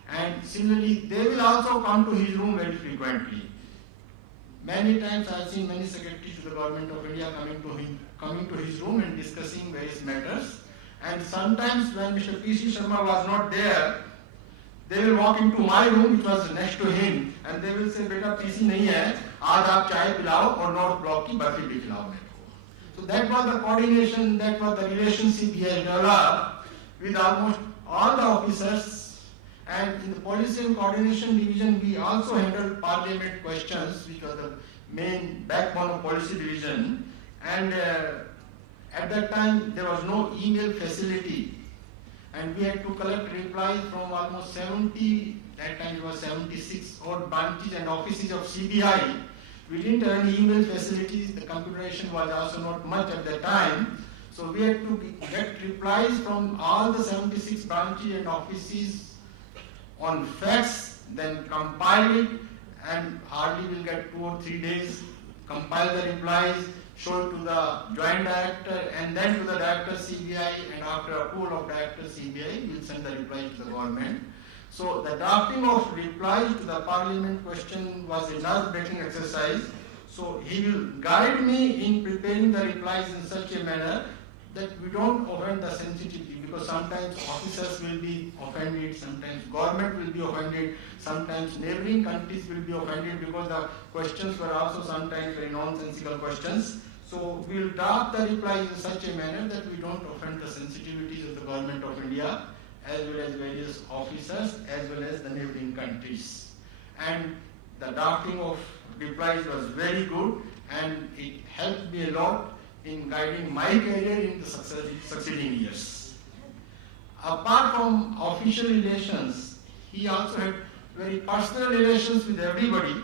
And similarly, they will also come to his room very frequently. Many times I have seen many secretaries to the Government of India coming to his room and discussing various matters. And sometimes when Mr. P.C. Sharma was not there, they will walk into my room, which was next to him, and they will say, "Beta PC nahi hai, aaj aap chai pilao aur North Block ki barfi bhi khilao mere ko." So that was the coordination, that was the relationship he has developed with almost all the officers. And in the Policy and Coordination Division, we also handled parliament questions, which was the main backbone of Policy Division. And at that time, there was no email facility. And we had to collect replies from almost 70, that time it was 76 odd branches and offices of CBI. We didn't have any email facilities. The computerization was also not much at that time. So we had to get replies from all the 76 branches and offices on fax, then compile it, and hardly will get 2 or 3 days, compile the replies, show it to the Joint Director and then to the Director CBI, and after approval of Director CBI, we will send the reply to the government. So the drafting of replies to the Parliament question was a nerve-breaking exercise. So he will guide me in preparing the replies in such a manner that we don't offend the sensitivity, because sometimes officers will be offended, sometimes government will be offended, sometimes neighboring countries will be offended, because the questions were also sometimes very nonsensical questions. So we will draft the replies in such a manner that we don't offend the sensitivities of the Government of India, as well as various officers, as well as the neighboring countries. And The drafting of replies was very good, and it helped me a lot in guiding my career in the succeeding years. Apart from official relations, he also had very personal relations with everybody.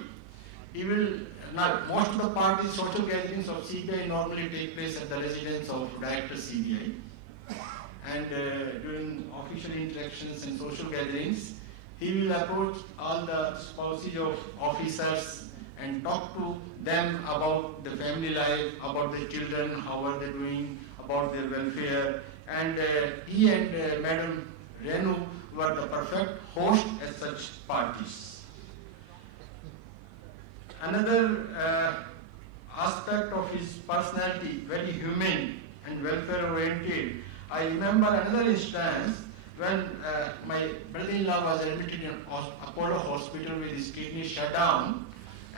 He will not, most of the parties, social gatherings of CBI normally take place at the residence of Director CBI. And during official interactions and social gatherings, he will approach all the spouses of officers and talk to them about the family life, about their children, how are they doing, about their welfare. And he and Madam Renu were the perfect host at such parties. Another aspect of his personality, very humane and welfare oriented. I remember another instance when my brother-in-law was admitted in Apollo Hospital with his kidney shut down,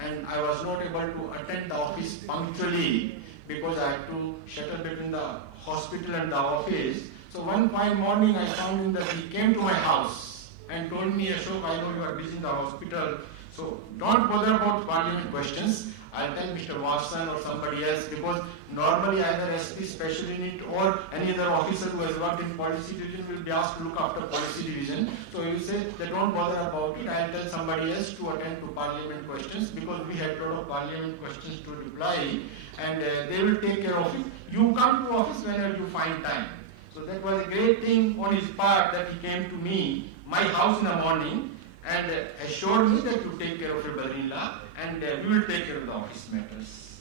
and I was not able to attend the office punctually because I had to shuttle between the hospital and the office. So one fine morning I found him that he came to my house and told me, Ashok, I know you are busy in the hospital, so don't bother about parliament questions. I'll tell Mr. Watson or somebody else, because normally either SP special unit or any other officer who has worked in policy division will be asked to look after policy division. So you say they don't bother about it, I'll tell somebody else to attend to parliament questions, because we had a lot of parliament questions to reply, and they will take care of it. You come to office whenever you find time. So that was a great thing on his part that he came to me, my house in the morning, and assured me that you take care of your brother-in-law and we will take care of the office matters.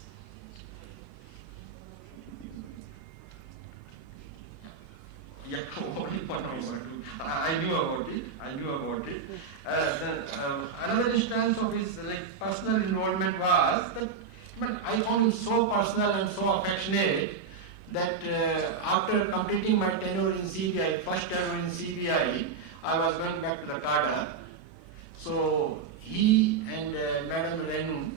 Yeah, only one more. I knew about it. Another instance of his personal involvement was that I found him so personal and so affectionate that after completing my tenure in CBI, first tenure in CBI, I was going back to the cadre. So he and Madam Renu,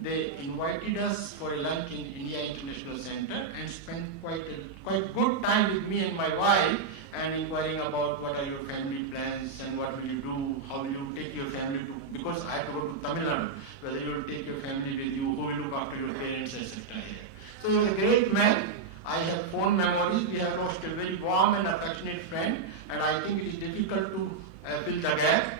they invited us for a lunch in India International Center and spent quite good time with me and my wife, and inquiring about what are your family plans and what will you do, how will you take your family to, because I have to go to Tamil Nadu, whether you will take your family with you, who will look after your parents, etc. here. So he was a great man. I have fond memories. We have lost a very warm and affectionate friend, and I think it is difficult to fill the gap.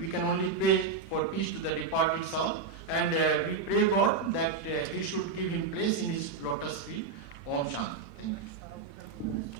We can only pray for peace to the departed soul, and we pray God that He should give him place in His lotus feet. Om Shanti. Thank you.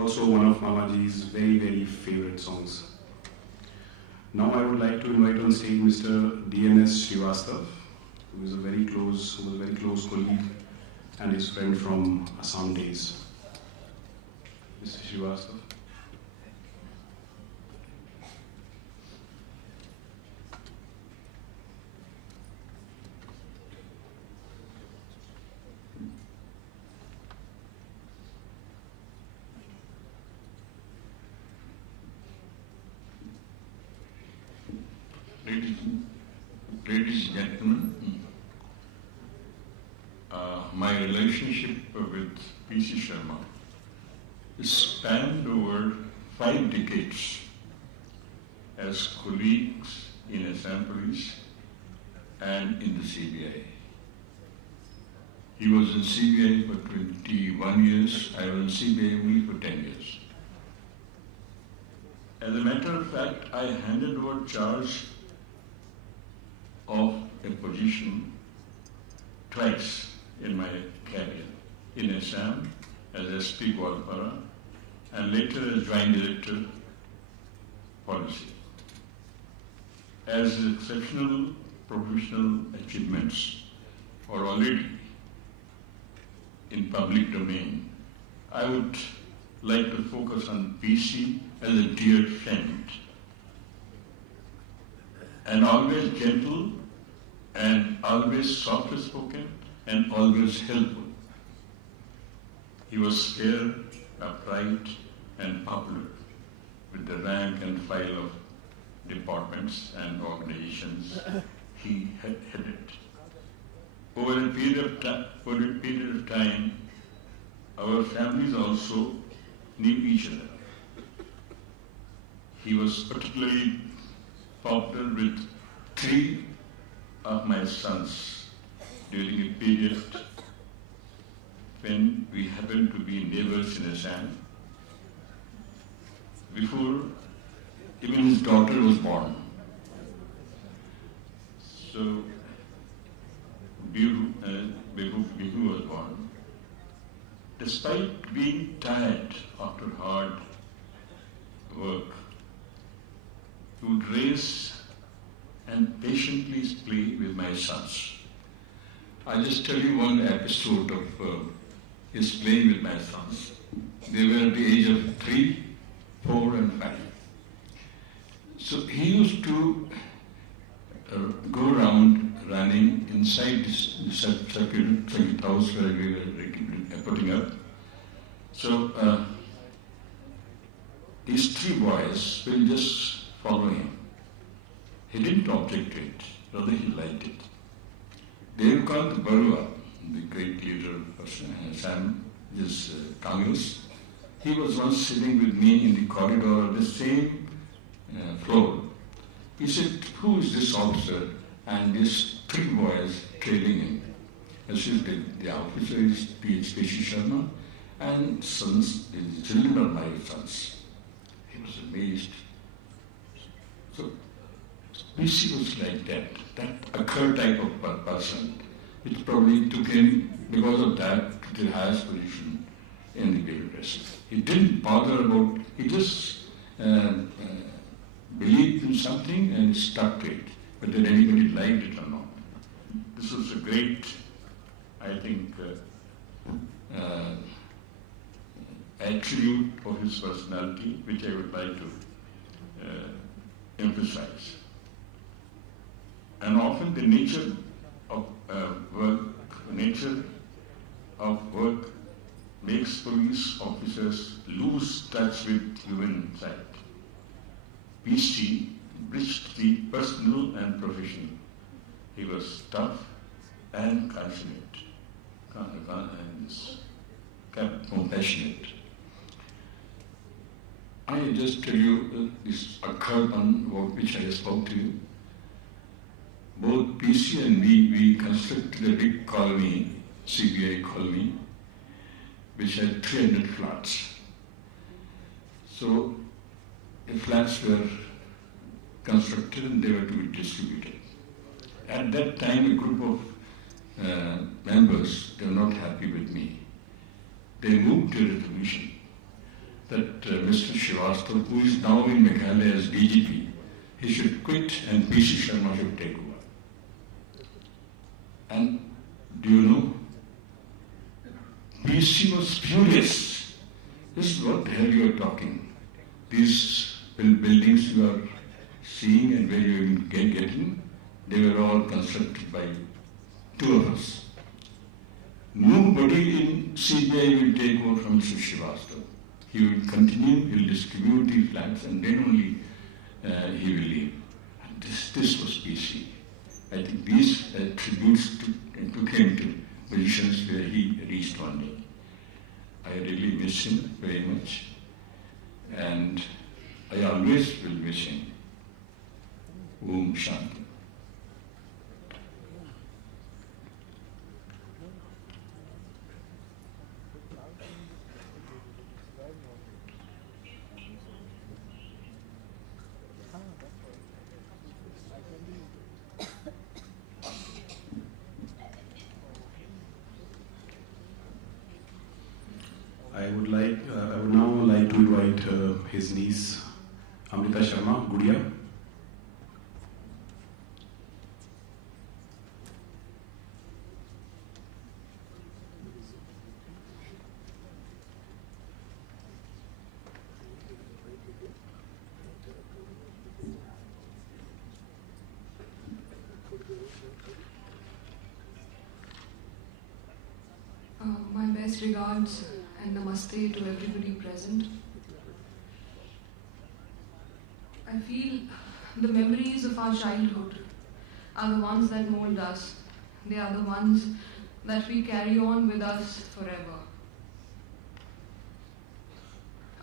also one of Mamaji's very, very favorite songs. Now I would like to invite on stage Mr. DNS Srivastav, who was a very close colleague and his friend from Assam days. Mr. Srivastav. Ladies and gentlemen, my relationship with P.C. Sharma spanned over 5 decades as colleagues in Assam Police and in the CBI. He was in CBI for 21 years, I was in CBI only for 10 years. As a matter of fact, I handed over charge of a position twice in my career, in Assam as SP Gwalpara and later as Joint Director Policy. As exceptional professional achievements are already in public domain, I would like to focus on PC as a dear friend and always gentle and always soft-spoken and always helpful. He was fair, upright and popular with the rank and file of departments and organizations he had headed. Over a period of time, our families also knew each other. He was particularly popular with 3 of my sons during a period when we happened to be neighbors in Assam, before even his daughter was born. So, before Bihu was born, despite being tired after hard work, he would raise and patiently play with my sons. I'll just tell you one episode of his playing with my sons. They were at the age of 3, 4 and 5. So he used to go around running inside the circuit house where we were putting up. So these 3 boys will just follow him. He didn't object to it, rather he liked it. Devkant Barua, the great leader of Assam, this Congress, he was once sitting with me in the corridor of the same floor. He said, "Who is this officer?" And these 3 boys trailing him. I said, the officer is P.C. Sharma and sons, the children are my sons. He was amazed. So, PC was like that occurred type of person, which probably took him, because of that, to the highest position in the bureaucracy. He didn't bother about, he just believed in something and stuck to it, whether anybody liked it or not. This was a great, I think, attribute of his personality, which I would like to emphasize. And often the nature of work makes police officers lose touch with human side. PC bridged the personal and professional. He was tough and compassionate. I just tell you this occurred on which I spoke to you. Both PC and we constructed a big colony, CBI colony, which had 300 flats. So the flats were constructed and they were to be distributed. At that time, a group of members, they were not happy with me. They moved to a resolution that Mr. Srivastava, who is now in Meghalaya as DGP, he should quit and PC Sharma should take over. And do you know, PC was furious. This is what the hell you are talking. These buildings you are seeing and where you are getting, they were all constructed by two of us. Nobody in CBI will take over from Mr. Srivastava. He will continue, he will distribute the flats, and then only he will leave. And this was PC. I think these attributes took him to positions where he reached one day. I really miss him very much, and I always will miss him. Om Shanti. I would now like to invite his niece, Amrita Sharma, Gudiya. My best regards and namaste to everybody present. I feel the memories of our childhood are the ones that mold us. They are the ones that we carry on with us forever.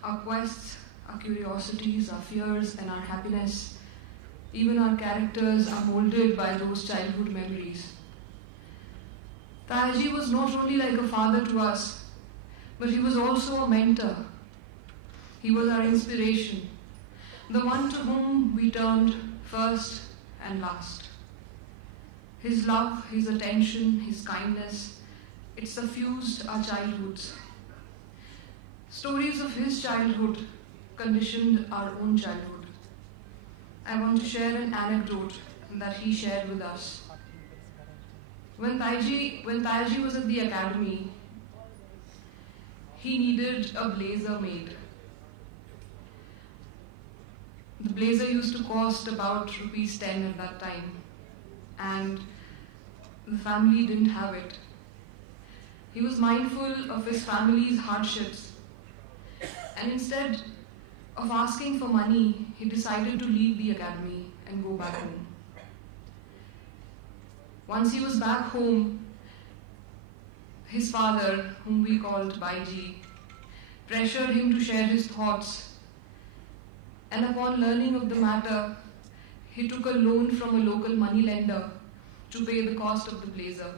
Our quests, our curiosities, our fears and our happiness, even our characters are molded by those childhood memories. Tayaji was not only like a father to us, but he was also a mentor. He was our inspiration, the one to whom we turned first and last. His love, his attention, his kindness, it suffused our childhoods. Stories of his childhood conditioned our own childhood. I want to share an anecdote that he shared with us. When Tayaji was at the academy, he needed a blazer made. The blazer used to cost about rupees 10 at that time, and the family didn't have it. He was mindful of his family's hardships, and instead of asking for money, he decided to leave the academy and go back home. Once he was back home, his father, whom we called Baiji, pressured him to share his thoughts. And upon learning of the matter, he took a loan from a local moneylender to pay the cost of the blazer.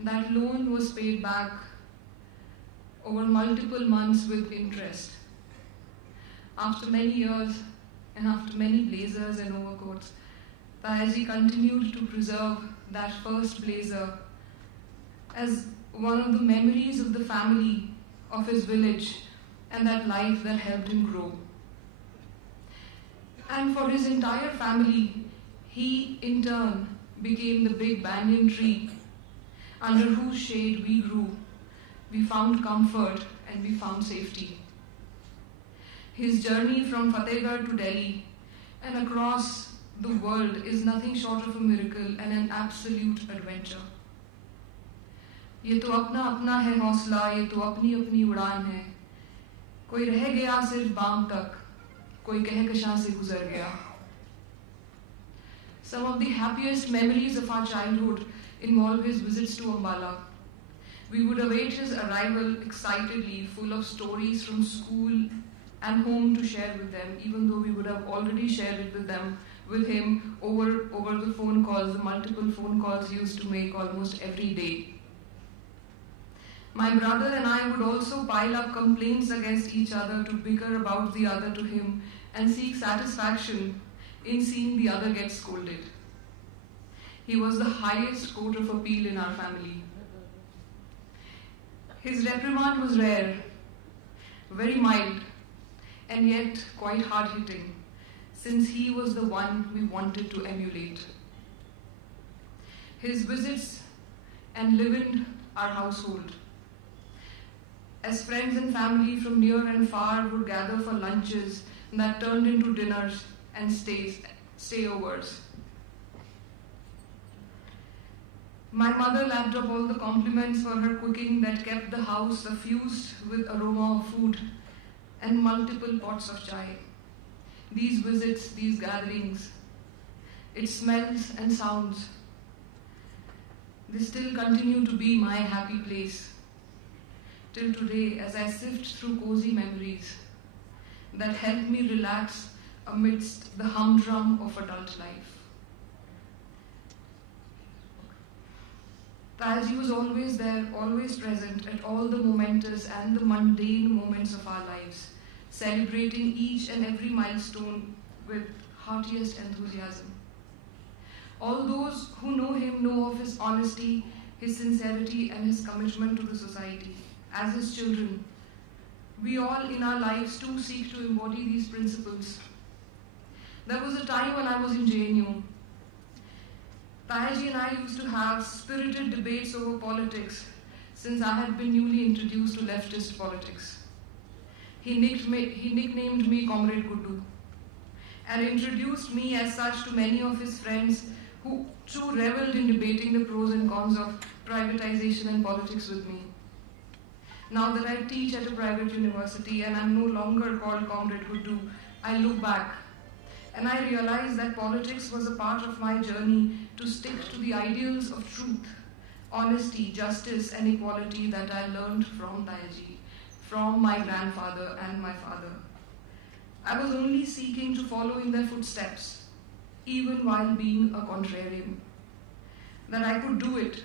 That loan was paid back over multiple months with interest. After many years and after many blazers and overcoats, Tayaji continued to preserve that first blazer as one of the memories of the family, of his village, and that life that helped him grow. And for his entire family, he in turn became the big banyan tree under whose shade we grew. We found comfort and we found safety. His journey from Fatehgarh to Delhi and across the world is nothing short of a miracle and an absolute adventure. ये तो अपना अपना है हौसला, ये तो अपनी अपनी उड़ान है. कोई रह गया सिर्फ बाम तक, कोई कहकशां से गुजर गया. Some of the happiest memories of our childhood involve his visits to Ambala. We would await his arrival excitedly, full of stories from school and home to share with them, even though we would have already shared it with him over the phone calls, the multiple phone calls he used to make almost every day. My brother and I would also pile up complaints against each other to bicker about the other to him and seek satisfaction in seeing the other get scolded. He was the highest court of appeal in our family. His reprimand was rare, very mild, and yet quite hard-hitting, since he was the one we wanted to emulate. His visits and live-in our household, as friends and family from near and far would gather for lunches that turned into dinners and stayovers. My mother lapped up all the compliments for her cooking that kept the house suffused with aroma of food and multiple pots of chai. These visits, these gatherings, its smells and sounds, they still continue to be my happy place. Till today, as I sift through cozy memories that help me relax amidst the humdrum of adult life. Tayaji was always there, always present at all the momentous and the mundane moments of our lives, celebrating each and every milestone with heartiest enthusiasm. All those who know him know of his honesty, his sincerity, and his commitment to the society. As his children, we all in our lives too seek to embody these principles. There was a time when I was in JNU. Tayaji and I used to have spirited debates over politics since I had been newly introduced to leftist politics. He nicknamed me Comrade Guddu and introduced me as such to many of his friends who too reveled in debating the pros and cons of privatization and politics with me. Now that I teach at a private university and I'm no longer called Comrade Guddu, I look back and I realize that politics was a part of my journey to stick to the ideals of truth, honesty, justice, and equality that I learned from Tayaji, from my grandfather and my father. I was only seeking to follow in their footsteps, even while being a contrarian. That I could do it,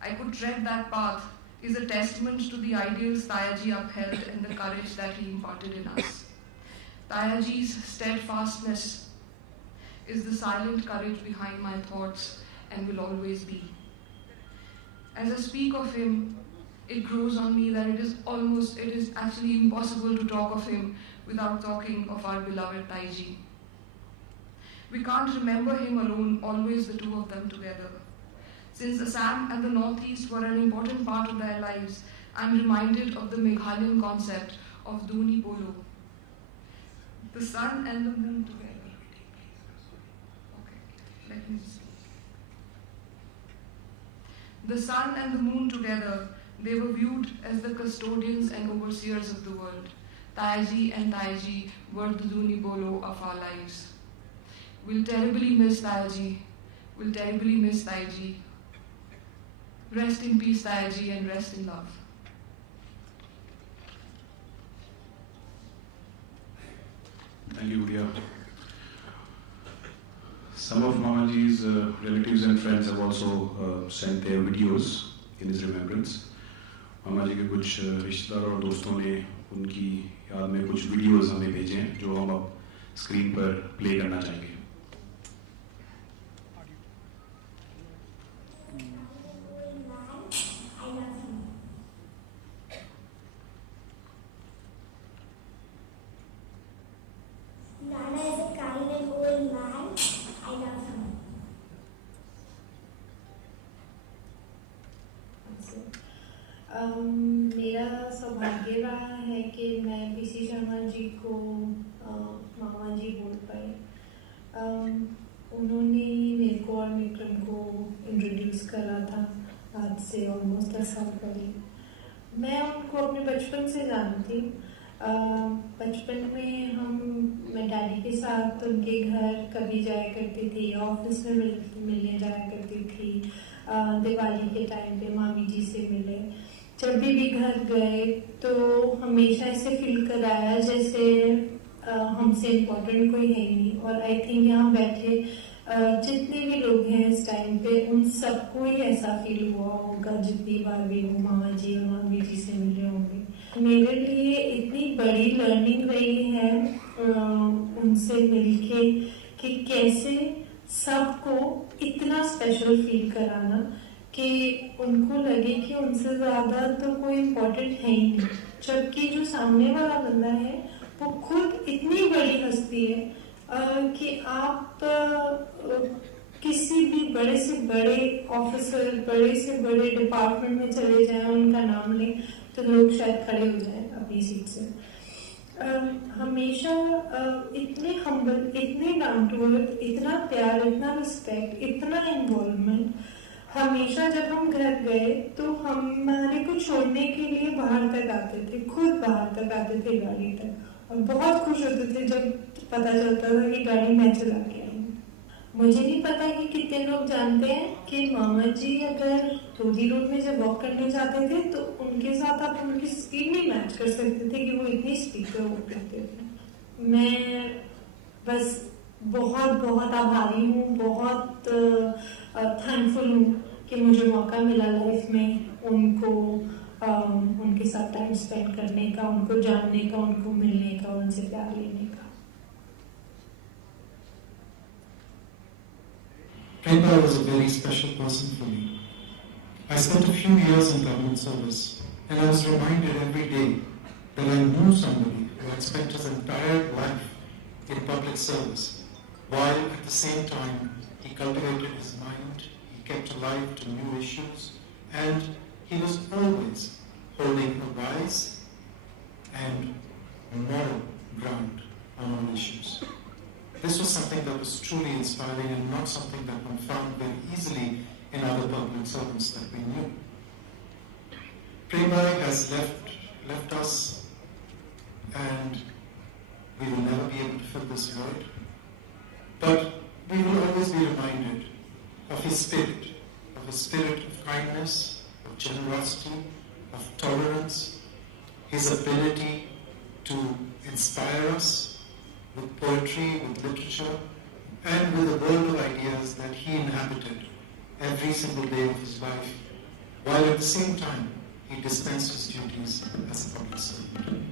I could tread that path, is a testament to the ideals Tayaji upheld and the courage that he imparted in us. Tayaji's steadfastness is the silent courage behind my thoughts and will always be. As I speak of him, it grows on me that it is actually impossible to talk of him without talking of our beloved Tayaji. We can't remember him alone, always the two of them together. Since Assam and the Northeast were an important part of their lives, I'm reminded of the Meghalayan concept of Duni Bolo. The sun and the moon together. Okay, let me see. The sun and the moon together, they were viewed as the custodians and overseers of the world. Tayaji and Tayaji were the Duni Bolo of our lives. We'll terribly miss Tayaji. We'll terribly miss Tayaji. Rest in peace, Tayaji, and rest in love. Thank you, Gudiya. Some of Mamaji's relatives and friends have also sent their videos in his remembrance. Mamaji के कुछ रिश्तेदार और दोस्तों ने उनकी याद में कुछ वीडियोस हमें भेजे हैं जो हम अब स्क्रीन पर प्ले करना चाहेंगे. Nana is a kind and old man. I love him. मेरा सौभाग्य रहा है कि मैं पीसी शर्मा जी को मामा जी बोल पाए. उन्होंने मेरे को और विक्रम को इंट्रोड्यूस करा था आज से ऑलमोस्ट 10 साल पहले. मैं उनको अपने बचपन से जानती हूँ. बचपन में मैं डैडी के साथ उनके घर कभी जाया करती थी, ऑफिस में मिलने जाया करती थी. दिवाली के टाइम पे मामी जी से मिले. जब भी घर गए तो हमेशा ऐसे फील कराया जैसे हमसे इम्पोर्टेंट कोई है ही नहीं. और आई थिंक यहाँ बैठे जितने भी लोग हैं इस टाइम पे उन सबको ही ऐसा फील हुआ होगा जितनी बार भी वो मामा जी और मामी जी से मिले होंगे. मेरे लिए इतनी बड़ी लर्निंग रही है उनसे मिलके कि कैसे सबको इतना स्पेशल फील कराना कि उनको लगे कि उनसे ज़्यादा तो कोई इम्पोर्टेंट है ही नहीं, जबकि जो सामने वाला बंदा है वो खुद इतनी बड़ी हस्ती है कि आप किसी भी बड़े से बड़े ऑफिसर, बड़े से बड़े डिपार्टमेंट में चले जाएं, उनका नाम लें तो लोग शायद खड़े हो जाएं अपनी सीट से। हमेशा इतने हम्बल, इतने डाउन टू अर्थ, इतना प्यार, इतना रिस्पेक्ट, इतना इन्वॉल्वमेंट। हमेशा जब हम घर गए तो हमारे को छोड़ने के लिए बाहर तक आते थे, खुद बाहर तक आते थे गाड़ी तक, और बहुत खुश होते थे जब पता चलता था कि गाड़ी मैं चला के आई। मुझे नहीं पता कि कितने लोग जानते हैं कि मामा जी अगर लोधी रोड में जब वॉक करने जाते थे तो उनके साथ आप उनकी स्पीड नहीं मैच कर सकते थे कि वो इतनी स्पीड पे वॉक करते थे। मैं बस बहुत बहुत आभारी हूँ, बहुत थैंकफुल हूँ कि मुझे मौका मिला लाइफ में उनको उनके साथ टाइम स्पेंड करने का, उनको जानने का, उनको मिलने का, उनसे प्यार लेने का। Prabha was a very special person for me. I spent a few years in government service, and I was reminded every day that I knew somebody who had spent his entire life in public service, while at the same time he cultivated his mind, he kept alive to new issues, and he was always holding a wise and moral ground on all issues. This was something that was truly inspiring and not something that one found very easily in other public servants that we knew. Prabha has left us, and we will never be able to fill this void. But we will always be reminded of his spirit of kindness, of generosity, of tolerance, his ability to inspire us with poetry, with literature, and with a world of ideas that he inhabited every single day of his life, while at the same time he dispensed his duties as a public servant.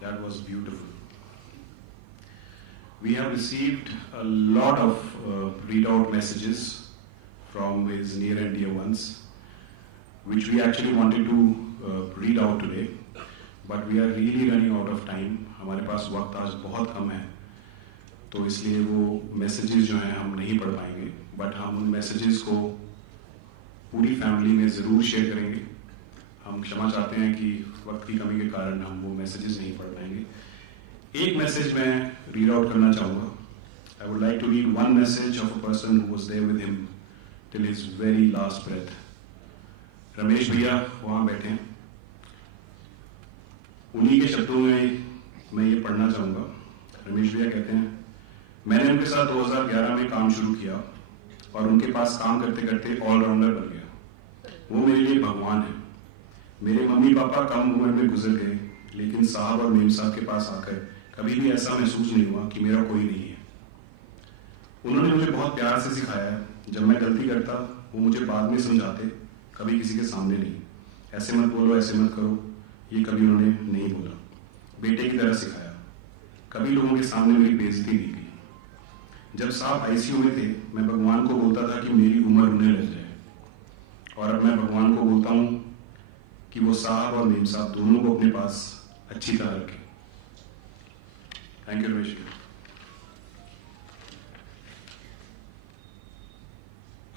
That was beautiful. We have received a lot of readout messages from his near and dear ones, which we actually wanted to read out today, but we are really running out of time. हमारे पास वक्त आज बहुत कम है, तो इसलिए वो messages जो हैं हम नहीं पढ़ पाएंगे, but हम उन messages को पूरी फैमिली में ज़रूर शेयर करेंगे। हम क्षमा चाहते हैं कि वक्त की कमी के कारण हम वो मैसेजेस नहीं पढ़ पाएंगे। एक मैसेज मैं रीड आउट करना चाहूँगा। I would like to read one message of a person who was there with him till his very last breath. Ramesh भैया वहाँ बैठे हैं, उन्हीं के शब्दों में मैं ये पढ़ना चाहूँगा। रमेश भैया कहते हैं, मैंने उनके साथ 2011 में काम शुरू किया और उनके पास काम करते करते ऑलराउंडर बन गया। वो मेरे लिए भगवान है। मेरे मम्मी पापा कम उम्र में गुजर गए, लेकिन साहब और मेम साहब के पास आकर कभी भी ऐसा महसूस नहीं हुआ कि मेरा कोई नहीं है। उन्होंने मुझे बहुत प्यार से सिखाया है, जब मैं गलती करता वो मुझे बाद में समझाते, कभी किसी के सामने नहीं। ऐसे मत बोलो, ऐसे मत करो, ये कभी उन्होंने नहीं बोला। बेटे की तरह सिखाया, कभी लोगों के सामने मेरी बेइज्जती नहीं की। जब साहब आईसीयू में थे, मैं भगवान को बोलता था कि मेरी उम्र उन्हें लग जाए, और अब मैं भगवान को बोलता हूँ कि वो साहब और मेम साहब दोनों को अपने पास अच्छी तरह रखें। Thank you Ramesh.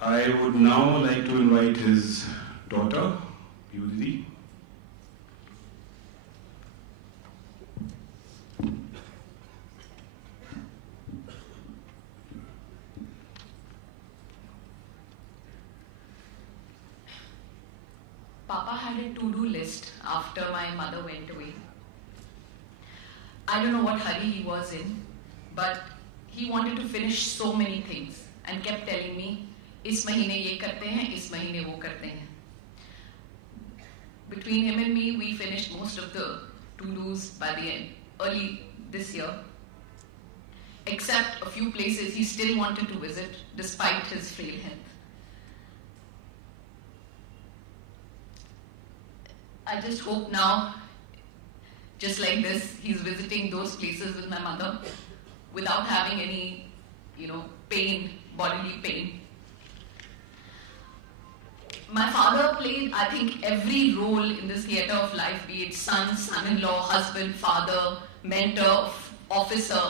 I would now like to invite his daughter, Yudhi. Papa had a to-do list after my mother went away. I don't know what hurry he was in, but he wanted to finish so many things and kept telling me, इस महीने ये करते हैं, इस महीने वो करते हैं. Between him and me, we finished most of the to-dos by the end, early this year. Except a few places he still wanted to visit despite his frail health. I just hope now, just like this, he's visiting those places with my mother without having any, pain, bodily pain. My father played, I think, every role in this theatre of life, be it son, son-in-law, husband, father, mentor, officer,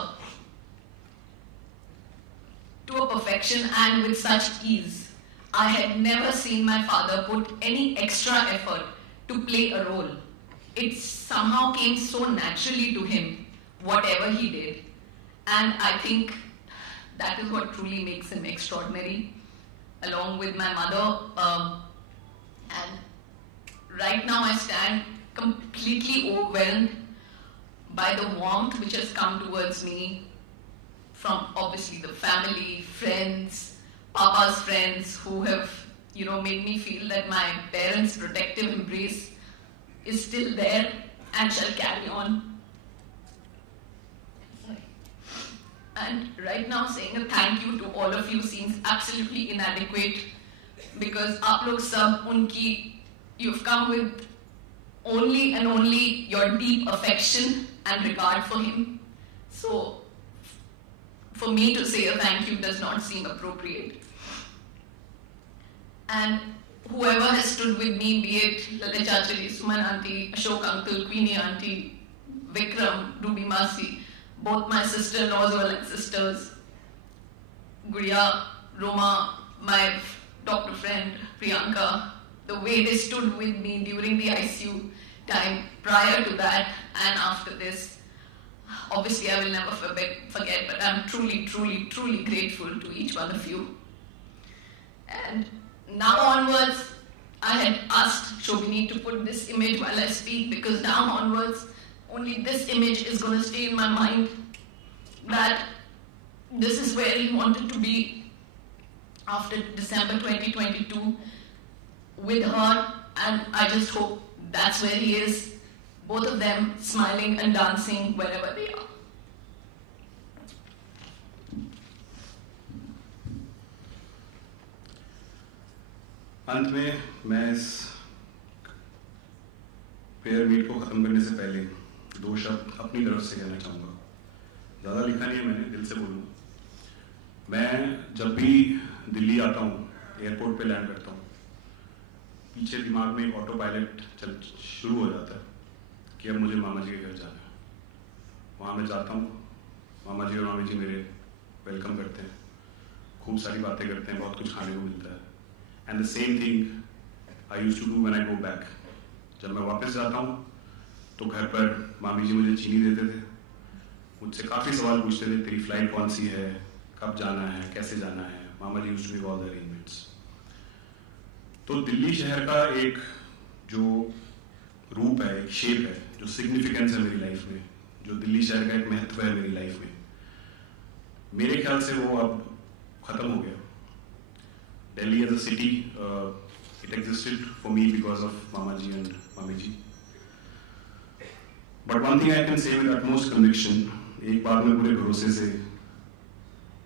to a perfection and with such ease. I had never seen my father put any extra effort to play a role. It somehow came so naturally to him, whatever he did. And I think that is what truly makes him extraordinary, along with my mother. And right now I stand completely overwhelmed by the warmth which has come towards me from obviously the family, friends, Papa's friends who have, made me feel that my parents' protective embrace is still there and shall carry on. And right now saying a thank you to all of you seems absolutely inadequate because aap log sab unki, you've come with only and only your deep affection and regard for him. So for me to say a thank you does not seem appropriate. And whoever has stood with me, be it Lalita Chachari, Suman Auntie, Ashok Uncle, Queenie Auntie, Vikram, Ruby Masi, both my sister-in-laws were like sisters, Guria, Roma, my doctor friend, Priyanka, the way they stood with me during the ICU time, prior to that and after this. Obviously, I will never forget, but I'm truly, truly, truly grateful to each one of you. And now onwards, I had asked Shobini to put this image while I speak because now onwards, only this image is going to stay in my mind, that this is where he wanted to be after December 2022 with her, and I just hope that's where he is, both of them smiling and dancing wherever they are. अंत में मैं इस prayer meet को ख़त्म करने से पहले दो शब्द अपनी तरफ से कहना चाहूँगा. ज़्यादा लिखा नहीं है मैंने, दिल से बोलूँ. मैं जब भी दिल्ली आता हूँ, एयरपोर्ट पे लैंड करता हूँ, पीछे दिमाग में एक ऑटो पायलट शुरू हो जाता है कि अब मुझे मामा जी के घर जाना है. वहाँ मैं जाता हूँ, मामा जी और मामी जी मेरे वेलकम करते हैं, खूब सारी बातें करते हैं, बहुत कुछ खाने को मिलता है. And the same thing I used to do when I go back. जब मैं वापस जाता हूँ तो घर पर मामी जी मुझे चीनी देते थे, मुझसे काफ़ी सवाल पूछते थे, तेरी फ्लाइट कौन सी है, कब जाना है, कैसे जाना है. मामा जी used to make all the arrangements. तो दिल्ली शहर का एक जो रूप है, एक शेप है, जो सिग्निफिकेंस है मेरी लाइफ में, जो दिल्ली शहर का एक महत्व है मेरी लाइफ में, मेरे ख्याल से वो अब ख़त्म हो गया. Delhi as a city, it existed for me because of Mama Ji and Mami Ji. But one thing I can say with utmost conviction, एक बात मैं पूरे भरोसे से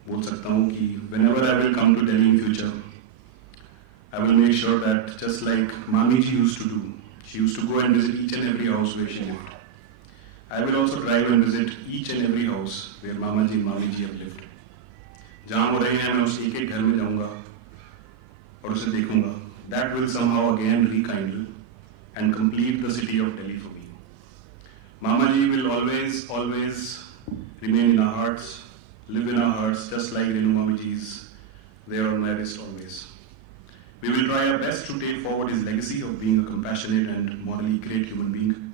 बोल सकता हूँ कि whenever I will come to Delhi in future, I will make sure that just like Mami Ji used to do, she used to go and visit each and every house where she lived. I will also drive and visit each and every house where Mama Ji and Mami Ji have lived. जहां वो रहे हैं मैं उस एक एक घर में जाऊंगा और उसे देखूंगा. That will somehow again rekindle and complete the city of Delhi for me. Mama ji will always remain in our hearts, live in our hearts, just like Renu Mami ji is there on my wrist always. We will try our best to take forward his legacy of being a compassionate and morally great human being.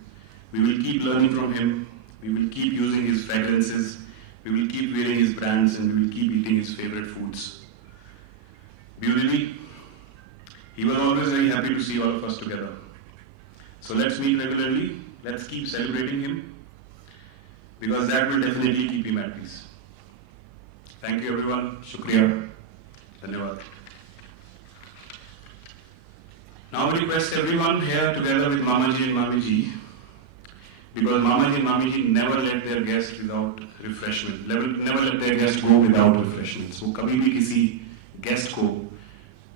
We will keep learning from him. We will keep using his fragrances. We will keep wearing his brands, and we will keep eating his favorite foods. Beautifully, he was always very happy to see all of us together. So let's meet regularly. Let's keep celebrating him, because that will definitely keep him at peace. Thank you everyone. Shukriya. Dhanyawad. Now I request everyone here together with Mamaji and Mamiji, because Mamaji and Mamiji never let their guests without refreshment, never let their guests go without refreshment. So कभी भी किसी guest को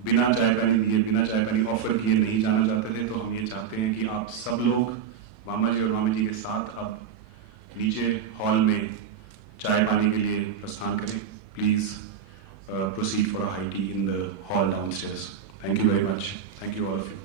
बिना चाय पानी दिए, बिना चाय पानी ऑफर किए नहीं जाना चाहते थे, तो हम ये चाहते हैं कि आप सब लोग मामाजी और मामीजी के साथ अब नीचे हॉल में चाय पानी के लिए प्रस्थान करें. Please proceed for a high tea in the hall downstairs. Thank you very much. Thank you all of you.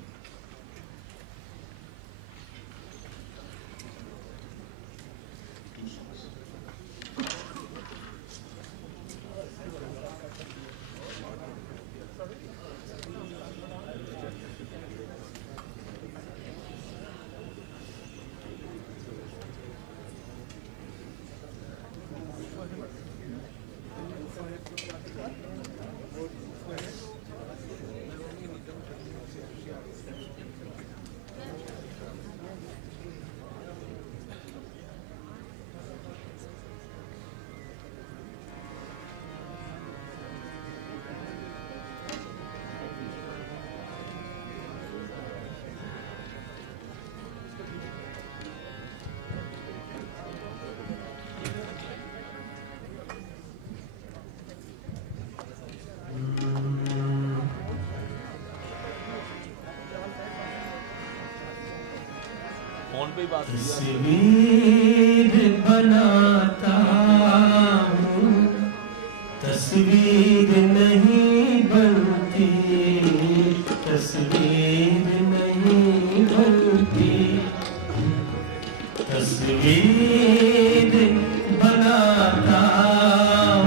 तस्वीर बनाता हूँ, तस्वीर नहीं बनती, तस्वीर नहीं बनती. तस्वीर बनाता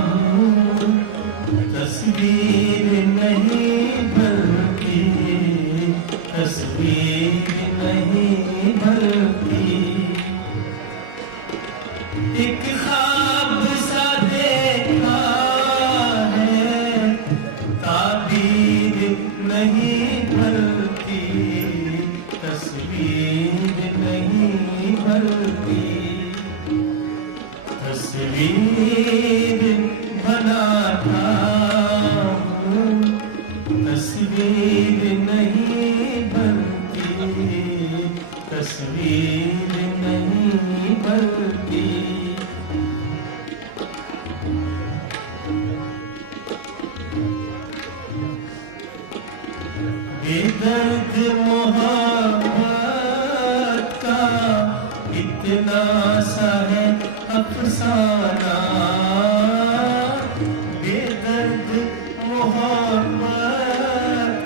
हूँ, तस्वीर नहीं बनती, तस्वीर नहीं बनती. एक ख्वाब सा देखा है, ताबीर नहीं बनती, तस्वीर नहीं बनती. तस्वीर बनाता हूँ, तस्वीर नहीं बनती, तस्वीर नहीं बनती. बेदर्द मोहब्बत का इतना सा है अफसाना, बेदर्द मोहब्बत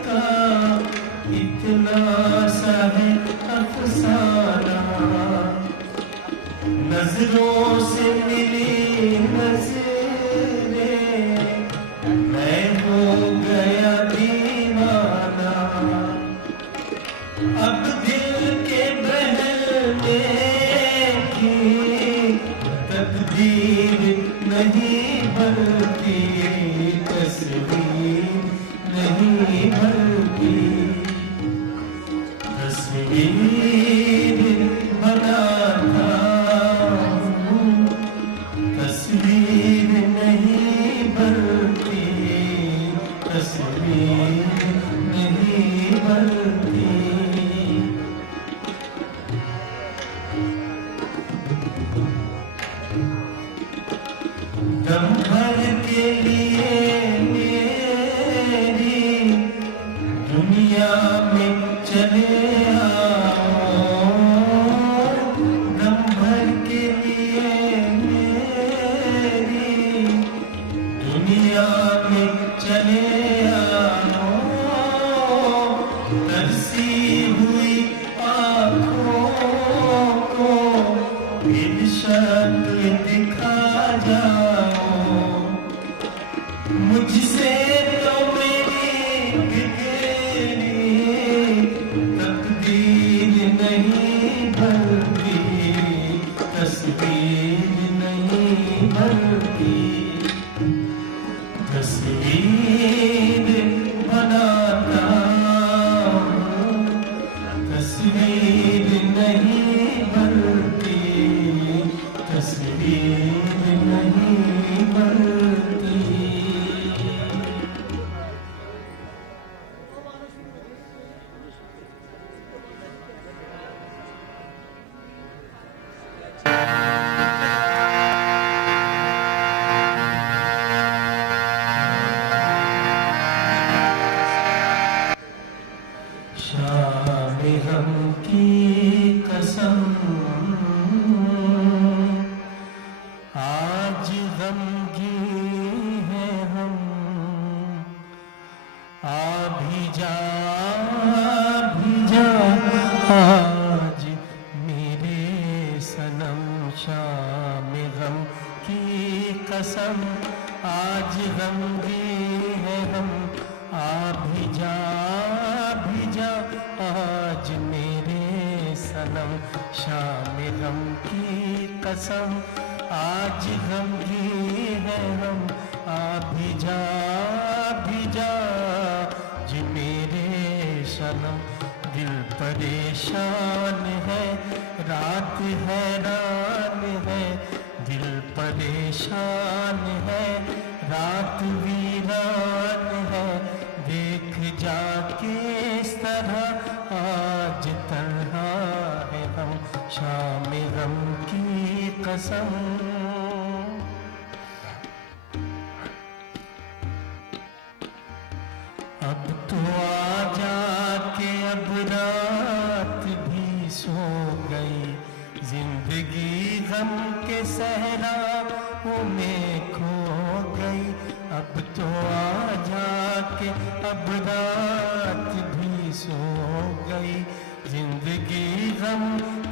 का इतना सा है अफसाना. नजरों से मिली नजरें, मैं हो गया दीवाना. अब दिल के बहलने की तकदीर नहीं बनती, तस्वीर नहीं बनती. तस्वीर बनाता हूँ, तस्वीर नहीं बनती, तस्वीर नहीं बनती. दम भर के लिए मेरी दुनिया में चले आओ, दम भर के लिए मेरी दुनिया कसम आज गमगी है हम, आ भी जा आज मेरे सनम, शाम गम की कसम आज गमगी है हम, आ भी जा आज मेरे सनम। दिल परेशान है, रात हैरान है, दिल परेशान है, रात वीरान है, देख जाके इस तरह आज तन्हा है हम, शाम गम की कसम। अब तो आ जाके अब रात भी सो गई, जिंदगी गम के सहराओं में खो गई। अब तो आ जाके अब रात भी सो गई, जिंदगी गम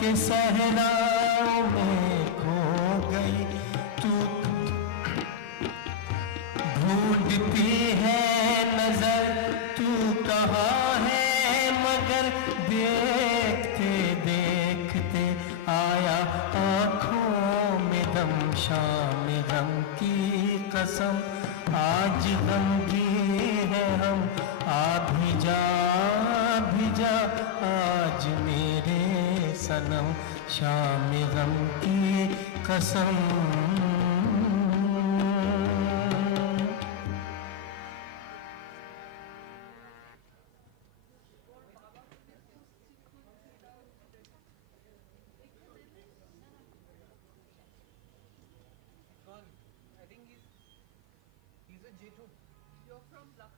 के सहराओं में खो गई। तू ढूंढती है नजर, तू कहाँ है मगर, देखते देखते आया आँखों में दम, शाम गम की कसम आज गमगी है हम, आ भी जा आज मेरे सनम, शाम गम की कसम। You're from Lucknow.